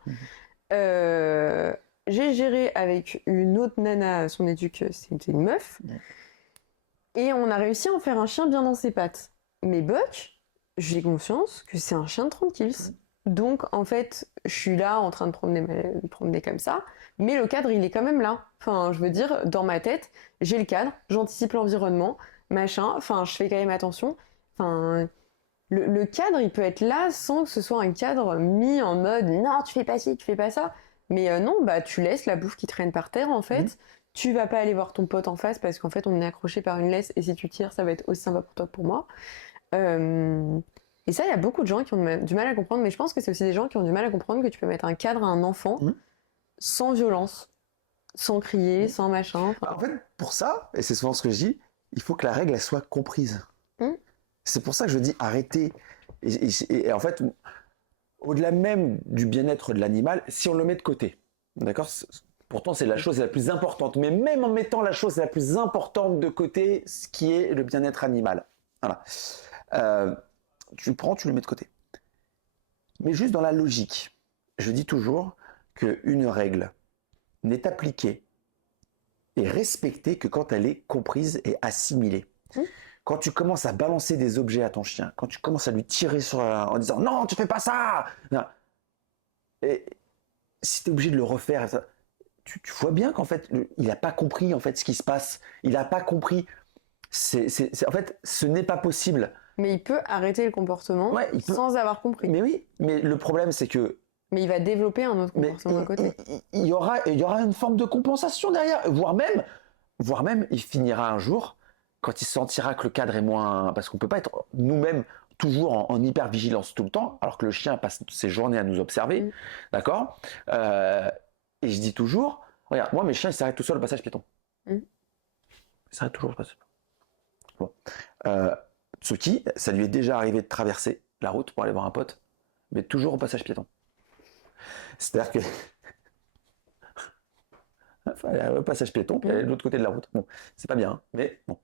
J'ai géré avec une autre nana son éduc, c'était une meuf. Et on a réussi à en faire un chien bien dans ses pattes. Mais Buck, j'ai conscience que c'est un chien de 30 kilos. Donc, en fait, je suis là en train de me promener comme ça. Mais le cadre, il est quand même là. Enfin, je veux dire, dans ma tête, j'ai le cadre, j'anticipe l'environnement, machin. Enfin, je fais quand même attention. Enfin, le cadre, il peut être là sans que ce soit un cadre mis en mode non, tu fais pas ci, tu fais pas ça. Mais non, bah tu laisses la bouffe qui traîne par terre en fait. Tu vas pas aller voir ton pote en face parce qu'en fait on est accroché par une laisse et si tu tires, ça va être aussi sympa pour toi que pour moi. Et ça, il y a beaucoup de gens qui ont du mal à comprendre, mais je pense que c'est aussi des gens qui ont du mal à comprendre que tu peux mettre un cadre à un enfant sans violence, sans crier, sans machin. En fait, pour ça, et c'est souvent ce que je dis, il faut que la règle elle soit comprise. C'est pour ça que je dis arrêtez. Et en fait, au-delà même du bien-être de l'animal, si on le met de côté, d'accord, pourtant c'est la chose la plus importante, mais même en mettant la chose la plus importante de côté, ce qui est le bien-être animal, voilà. Tu le prends, tu le mets de côté. Mais juste dans la logique, je dis toujours qu'une règle n'est appliquée et respectée que quand elle est comprise et assimilée. Quand tu commences à balancer des objets à ton chien, quand tu commences à lui tirer en disant non, tu fais pas ça, non. Et si tu es obligé de le refaire, tu vois bien qu'en fait, il n'a pas compris en fait ce qui se passe. Il n'a pas compris. En fait, ce n'est pas possible. Mais il peut arrêter le comportement sans avoir compris. Mais oui, mais le problème c'est que. Mais il va développer un autre comportement à côté. Il y aura une forme de compensation derrière, voire même, il finira un jour quand il sentira que le cadre est moins. Parce qu'on ne peut pas être nous-mêmes toujours en hyper-vigilance tout le temps, alors que le chien passe ses journées à nous observer, d'accord. Et je dis toujours, regarde, moi mes chiens ils s'arrêtent tout seuls au passage piéton. Ils s'arrêtent toujours au passage piéton. Bon. Tsuki, ça lui est déjà arrivé de traverser la route pour aller voir un pote, mais toujours au passage piéton. C'est-à-dire que. Au passage piéton, puis aller de l'autre côté de la route. Bon, c'est pas bien, hein, mais bon.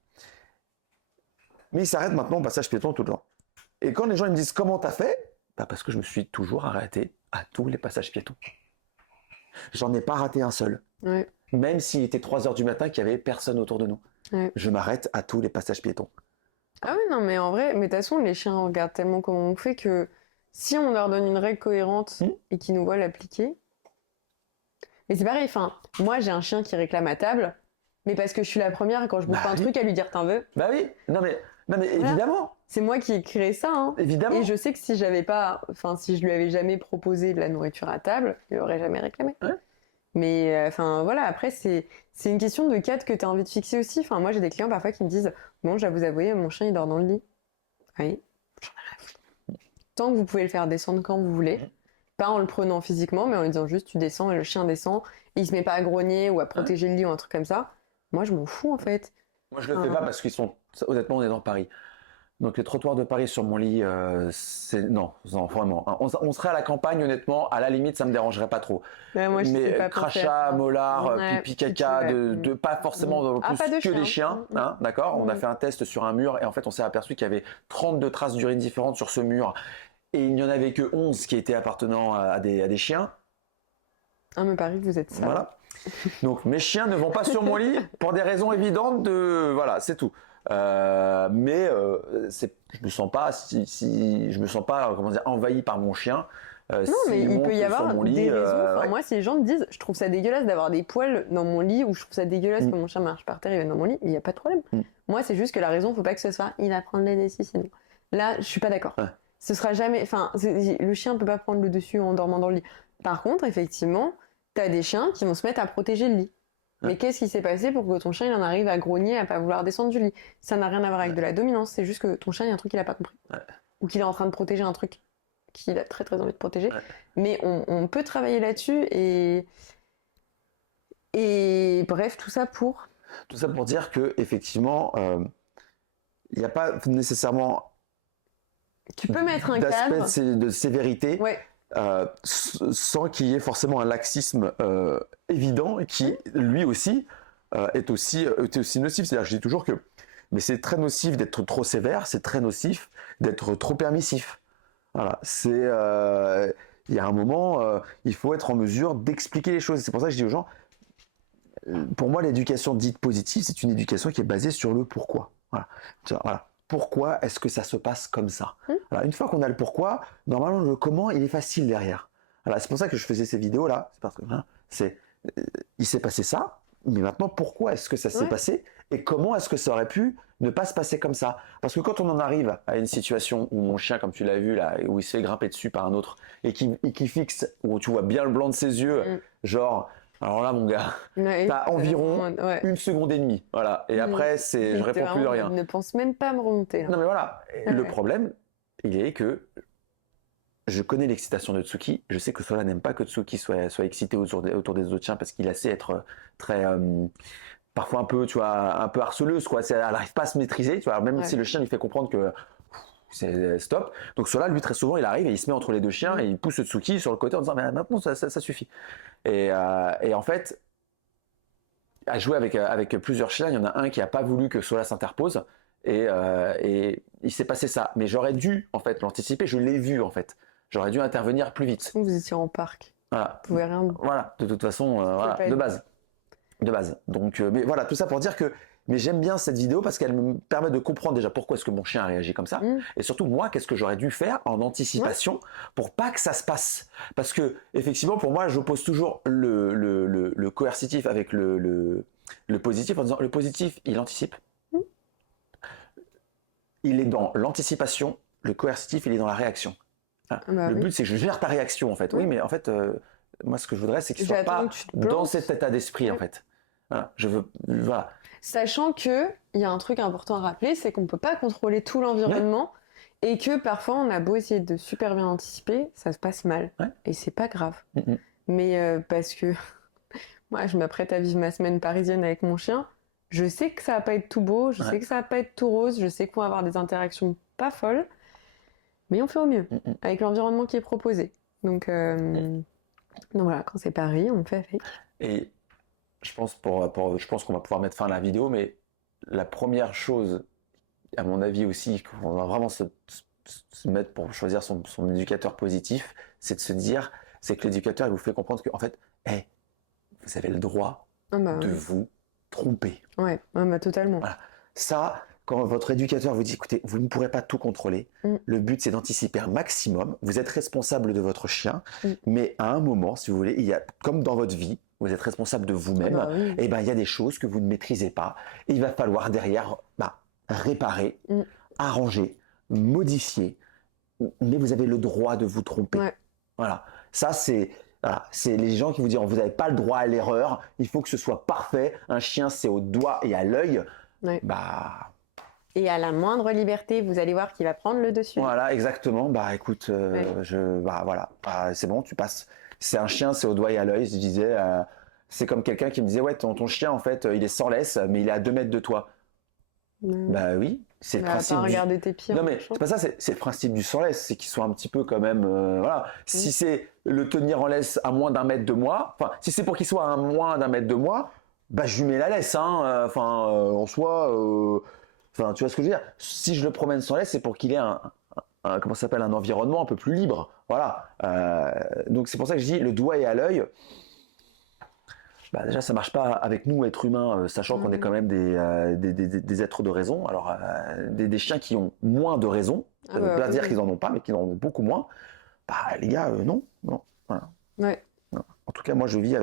Mais il s'arrête maintenant au passage piéton tout le temps. Et quand les gens ils me disent comment t'as fait, bah parce que je me suis toujours arrêté à tous les passages piétons. J'en ai pas raté un seul. Ouais. Même s'il était 3h du matin qu'il y avait personne autour de nous. Ouais. Je m'arrête à tous les passages piétons. Ah oui, non, mais en vrai, mais de toute façon, les chiens regardent tellement comment on fait que si on leur donne une règle cohérente et qu'ils nous voient l'appliquer. Mais c'est pareil, enfin, moi j'ai un chien qui réclame à table, mais parce que je suis la première quand je bouffe un truc à lui dire t'en veux. Bah oui, non mais Non mais Voilà. évidemment, C'est moi qui ai créé ça, hein. évidemment. Et je sais que si je lui avais jamais proposé de la nourriture à table, il aurait jamais réclamé. Ouais. Mais enfin voilà, après c'est une question de cadre que tu as envie de fixer aussi. Enfin moi j'ai des clients parfois qui me disent bon, je dois vous avouer, mon chien il dort dans le lit. Oui. J'en ai rien à foutre. Tant que vous pouvez le faire descendre quand vous voulez, pas en le prenant physiquement, mais en lui disant juste tu descends et le chien descend, et il se met pas à grogner ou à protéger le lit ou un truc comme ça. Moi je m'en fous en fait. Moi, je le fais pas parce qu'ils sont. Honnêtement, on est dans Paris. Donc, les trottoirs de Paris sur mon lit, c'est. Non, non, vraiment. On serait à la campagne, honnêtement, à la limite, ça me dérangerait pas trop. Ouais, moi, je sais Mais pas penser à crachat, ça. molar, Ouais, pipi, pipi, caca, ouais. de pas forcément Mm. Ah, plus pas de que chien. des chiens, Mm. hein, d'accord? On a Mm. fait un test sur un mur et en fait, on s'est aperçu qu'il y avait 32 traces d'urine différentes sur ce mur et il n'y en avait que 11 qui étaient appartenant à des chiens. Ah mais Paris, vous êtes sale. Voilà. Donc mes chiens ne vont pas sur mon lit pour des raisons évidentes de voilà, c'est tout. Je me sens pas je me sens pas comment dire envahi par mon chien. Non, s'il mais il monte peut y sur avoir mon lit, des raisons. Enfin, ouais. moi, si les gens me disent, je trouve ça dégueulasse d'avoir des poils dans mon lit, ou je trouve ça dégueulasse Mm. que mon chien marche par terre, il vienne dans mon lit, il n'y a pas de problème. Mm. Moi, c'est juste que la raison, faut pas que ce soit, il va prendre le dessus sinon. Là, je suis pas d'accord. Ouais. Ce sera jamais, enfin, le chien peut pas prendre le dessus en dormant dans le lit. Par contre, effectivement, t'as des chiens qui vont se mettre à protéger le lit. Ouais. Mais qu'est-ce qui s'est passé pour que ton chien il en arrive à grogner, à pas vouloir descendre du lit? Ça n'a rien à voir avec de la dominance, c'est juste que ton chien, il y a un truc qu'il a pas compris. Ouais. Ou qu'il est en train de protéger un truc qu'il a très très envie de protéger. Ouais. Mais on peut travailler là-dessus et bref, tout ça pour... Tout ça pour dire que effectivement, il n'y a pas nécessairement Tu peux mettre un d'aspect cadre. de sévérité. Ouais. Sans qu'il y ait forcément un laxisme évident qui, lui aussi, est aussi nocif. C'est-à-dire, je dis toujours que mais c'est très nocif d'être trop sévère, c'est très nocif d'être trop permissif. Voilà, il y a un moment, il faut être en mesure d'expliquer les choses. C'est pour ça que je dis aux gens, pour moi, l'éducation dite positive, c'est une éducation qui est basée sur le pourquoi. Voilà. Voilà. Pourquoi est-ce que ça se passe comme ça? Voilà. Une fois qu'on a le pourquoi, normalement, le comment, il est facile derrière. Voilà. C'est pour ça que je faisais ces vidéos-là. C'est parce que il s'est passé ça, mais maintenant, pourquoi est-ce que ça s'est passé? Et comment est-ce que ça aurait pu ne pas se passer comme ça? Parce que quand on en arrive à une situation où mon chien, comme tu l'as vu là, où il se fait grimper dessus par un autre, et qui fixe, où tu vois bien le blanc de ses yeux, genre... Alors là, mon gars, t'as environ 1 seconde et demie, voilà. Et après, je réponds plus de rien. Ne pense même pas à me remonter. Là. Non mais voilà. Le problème, il est que je connais l'excitation de Tsuki. Je sais que Sola n'aime pas que Tsuki soit excité autour des autres chiens parce qu'il a sait être très, parfois un peu, tu vois, un peu harceleuse, quoi. Elle n'arrive pas à se maîtriser, tu vois. Même si le chien lui fait comprendre que c'est stop. Donc Sola, lui, très souvent, il arrive et il se met entre les deux chiens et il pousse Tsuki sur le côté en disant mais maintenant ça suffit. Et en fait, à jouer avec plusieurs chiens, il y en a un qui n'a pas voulu que Sola s'interpose et il s'est passé ça. Mais j'aurais dû en fait l'anticiper, je l'ai vu en fait. J'aurais dû intervenir plus vite. Vous étiez en parc. Voilà. Vous pouvez rien. Voilà, de toute façon, voilà, de base. Donc, mais voilà, tout ça pour dire que mais j'aime bien cette vidéo parce qu'elle me permet de comprendre déjà pourquoi est-ce que mon chien a réagi comme ça et surtout moi qu'est-ce que j'aurais dû faire en anticipation pour pas que ça se passe parce que effectivement pour moi j'oppose toujours le coercitif avec le positif en disant le positif il anticipe, il est dans l'anticipation, le coercitif il est dans la réaction. Le but c'est que je gère ta réaction en fait. Oui mais en fait moi ce que je voudrais c'est qu'il soit pas dans cet état d'esprit en fait. Voilà, voilà. Sachant que il y a un truc important à rappeler, c'est qu'on peut pas contrôler tout l'environnement et que parfois on a beau essayer de super bien anticiper, ça se passe mal et c'est pas grave. Mais parce que moi je m'apprête à vivre ma semaine parisienne avec mon chien, je sais que ça va pas être tout beau, je sais que ça va pas être tout rose, je sais qu'on va avoir des interactions pas folles, mais on fait au mieux avec l'environnement qui est proposé. Donc voilà, quand c'est Paris, on fait avec. Et je pense qu'on va pouvoir mettre fin à la vidéo, mais la première chose, à mon avis aussi, qu'on va vraiment se mettre pour choisir son éducateur positif, c'est de se dire, c'est que l'éducateur, il vous fait comprendre que, en fait, vous avez le droit de vous tromper. Ouais, bah, totalement. Voilà. Ça, quand votre éducateur vous dit, écoutez, vous ne pourrez pas tout contrôler, le but c'est d'anticiper un maximum, vous êtes responsable de votre chien, mais à un moment, si vous voulez, il y a, comme dans votre vie, vous êtes responsable de vous-même, et ben il y a des choses que vous ne maîtrisez pas, et il va falloir derrière réparer arranger, modifier, mais vous avez le droit de vous tromper. Ouais. Voilà. Ça, c'est les gens qui vous diront vous n'avez pas le droit à l'erreur, il faut que ce soit parfait. Un chien, c'est au doigt et à l'œil. Ouais. Bah, Et à la moindre liberté, vous allez voir qu'il va prendre le dessus. voilà, exactement. Bah écoute, voilà. C'est bon, tu passes. C'est un chien, c'est au doigt et à l'œil. Je disais, c'est comme quelqu'un qui me disait, ouais, ton chien, en fait, il est sans laisse, mais il est à 2 mètres de toi. Bah oui, c'est le Bah, principe. pas regarder tes pieds. Non mais c'est pas ça, c'est le principe du sans laisse, c'est qu'il soit un petit peu quand même, voilà. Si c'est le tenir en laisse à moins d'1 mètre de moi, enfin, si c'est pour qu'il soit à moins d'1 mètre de moi, bah je lui mets la laisse, hein. En soi, enfin, tu vois ce que je veux dire. Si je le promène sans laisse, c'est pour qu'il ait comment ça s'appelle, un environnement un peu plus libre, voilà. Donc c'est pour ça que je dis le doigt et à l'œil. Bah déjà, ça marche pas avec nous, êtres humains, sachant qu'on est quand même des êtres de raison. Alors, des chiens qui ont moins de raison, ça ne veut pas dire qu'ils en ont pas, mais qu'ils en ont beaucoup moins. Bah, les gars, non. Voilà. Ouais. Non. En tout cas, moi, je vis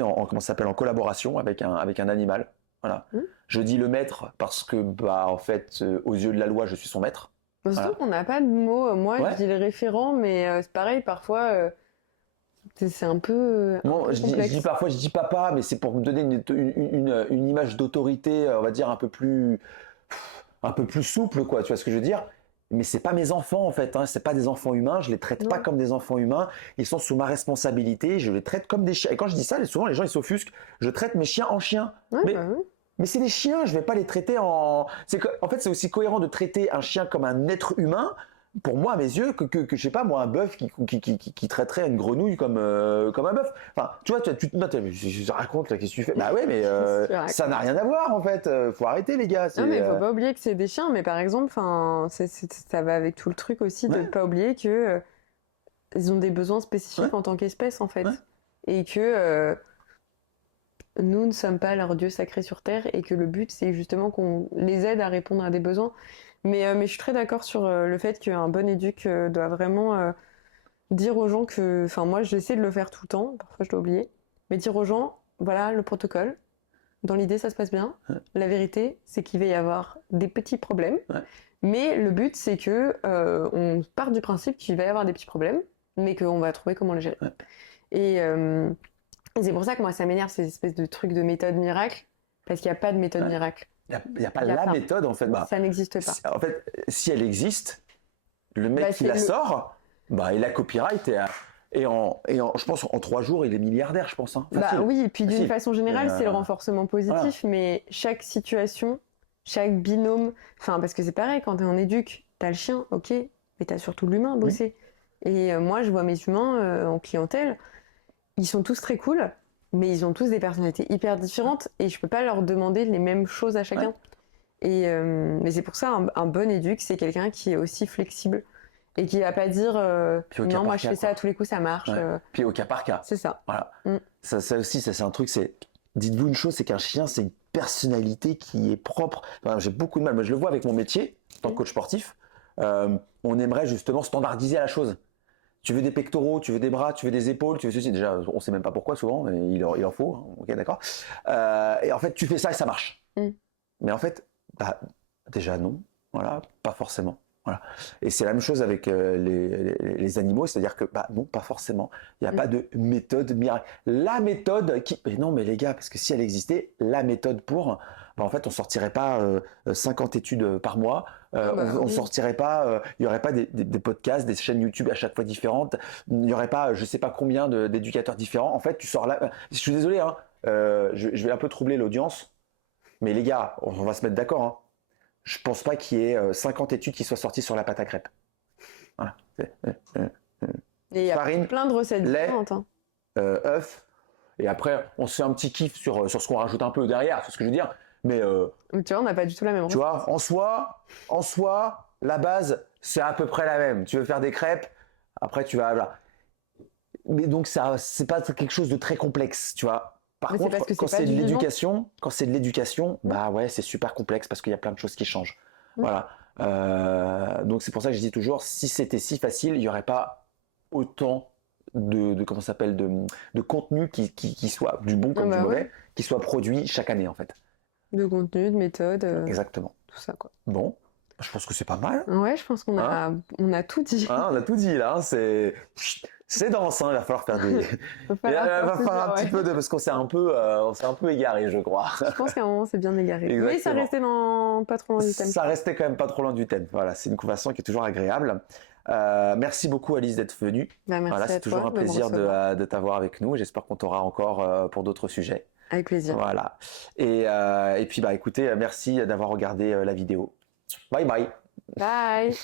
en comment ça s'appelle, en collaboration avec un animal. Voilà. Je dis le maître parce que, bah, en fait, aux yeux de la loi, je suis son maître. Surtout qu'on n'a pas de mots. Moi, Ouais. je dis le référent, mais c'est pareil, parfois, c'est un peu. Non, je dis parfois, je dis papa, mais c'est pour me donner une image d'autorité, on va dire un peu plus souple, quoi. Tu vois ce que je veux dire? Mais c'est pas mes enfants en fait, hein. C'est pas des enfants humains. Je les traite pas comme des enfants humains. Ils sont sous ma responsabilité. Je les traite comme des chiens. Et quand je dis ça, souvent les gens ils s'offusquent. Je traite mes chiens en chiens. Ouais, mais bah oui. mais c'est des chiens. Je vais pas les traiter en. En fait, c'est aussi cohérent de traiter un chien comme un être humain. Pour moi, à mes yeux, que je sais pas, moi, un bœuf qui traiterait une grenouille comme un bœuf. Enfin, tu vois, je raconte, là, qu'est-ce que tu fais? Bah ouais, mais ça n'a rien à voir, en fait. Faut arrêter, les gars. Non, mais il faut pas oublier que c'est des chiens. Mais par exemple, ça va avec tout le truc aussi de ne pas oublier que ils ont des besoins spécifiques en tant qu'espèce, en fait. Ouais. Et que nous ne sommes pas leur dieu sacré sur Terre et que le but, c'est justement qu'on les aide à répondre à des besoins. Mais je suis très d'accord sur le fait qu'un bon éduc doit vraiment dire aux gens que... Enfin, moi, j'essaie de le faire tout le temps. Parfois, je dois oublier. Mais dire aux gens, voilà le protocole. Dans l'idée, ça se passe bien. Ouais. La vérité, c'est qu'il va y avoir des petits problèmes. Ouais. Mais le but, c'est que on part du principe qu'il va y avoir des petits problèmes, mais qu'on va trouver comment les gérer. Ouais. Et c'est pour ça que moi, ça m'énerve, ces espèces de trucs de méthode miracle, parce qu'il n'y a pas de méthode miracle. Il n'y a pas la méthode, en fait. Bah, ça n'existe pas. En fait, si elle existe, le mec qui la sort, bah, il la copyright et je pense en 3 jours, il est milliardaire, je pense. Hein. Bah oui, et puis d'une façon générale, c'est le renforcement positif, mais chaque situation, chaque binôme, parce que c'est pareil, quand t'es en éduc, t'as le chien, ok, mais t'as surtout l'humain bossé. Et moi, je vois mes humains en clientèle, ils sont tous très cool, mais ils ont tous des personnalités hyper différentes et je peux pas leur demander les mêmes choses à chacun. Et mais c'est pour ça un bon éduc, c'est quelqu'un qui est aussi flexible et qui va pas dire non, moi je fais ça à tous les coups, ça marche. Puis au cas par cas. C'est ça. Voilà. Ça aussi, c'est un truc, dites-vous une chose, c'est qu'un chien, c'est une personnalité qui est propre. J'ai beaucoup de mal, moi je le vois avec mon métier, en tant que coach sportif, on aimerait justement standardiser la chose. Tu veux des pectoraux, tu veux des bras, tu veux des épaules, tu veux ceci. Déjà, on sait même pas pourquoi souvent, mais il en faut. Hein. Ok, d'accord. Et en fait, tu fais ça et ça marche. Mais en fait, déjà non. Voilà, pas forcément. Voilà. Et c'est la même chose avec les animaux, c'est-à-dire que non, pas forcément. Il n'y a pas de méthode miracle. La méthode qui. Mais non, mais les gars, parce que si elle existait, la méthode pour. En fait, on sortirait pas 50 études par mois. On sortirait pas. Il y aurait pas des podcasts, des chaînes YouTube à chaque fois différentes. Il n'y aurait pas, je sais pas combien d'éducateurs différents. En fait, tu sors là. Je suis désolé, hein. Je vais un peu troubler l'audience, mais les gars, on va se mettre d'accord. Hein. Je pense pas qu'il y ait 50 études qui soient sorties sur la pâte à crêpes. Voilà. Et il y a plein de recettes différentes. Œufs. Et après, on se fait un petit kiff sur ce qu'on rajoute un peu derrière, c'est ce que je veux dire. Mais tu vois, on n'a pas du tout la même recette. Tu vois, en soi, la base, c'est à peu près la même. Tu veux faire des crêpes, après tu vas là. Mais donc ça, c'est pas quelque chose de très complexe, tu vois. Par contre, quand c'est de l'éducation, bah ouais, c'est super complexe parce qu'il y a plein de choses qui changent. Voilà. Donc c'est pour ça que je dis toujours, si c'était si facile, il n'y aurait pas autant de comment ça s'appelle, de contenu qui soit du bon comme du mauvais, qui soit produit chaque année en fait. De contenu, de méthode. Exactement. tout ça, quoi. Bon, je pense que c'est pas mal. Ouais, je pense qu'on on a tout dit. Hein, on a tout dit là, hein, c'est dense, hein, il va falloir faire des... Va Il falloir va faire falloir un plusieurs, petit peu de... Parce qu'on s'est un peu égaré, je crois. Je pense qu'à un moment, c'est bien égaré. Oui, ça Exactement. restait pas trop loin du thème. Ça restait quand même pas trop loin du thème. Voilà, c'est une conversation qui est toujours agréable. Merci beaucoup Alice d'être venue. Bah, merci Voilà, à c'est toi toujours un de me plaisir recevoir. de t'avoir avec nous. J'espère qu'on t'aura encore pour d'autres sujets. Avec plaisir. Voilà. Et puis bah écoutez, merci d'avoir regardé la vidéo. Bye bye. Bye!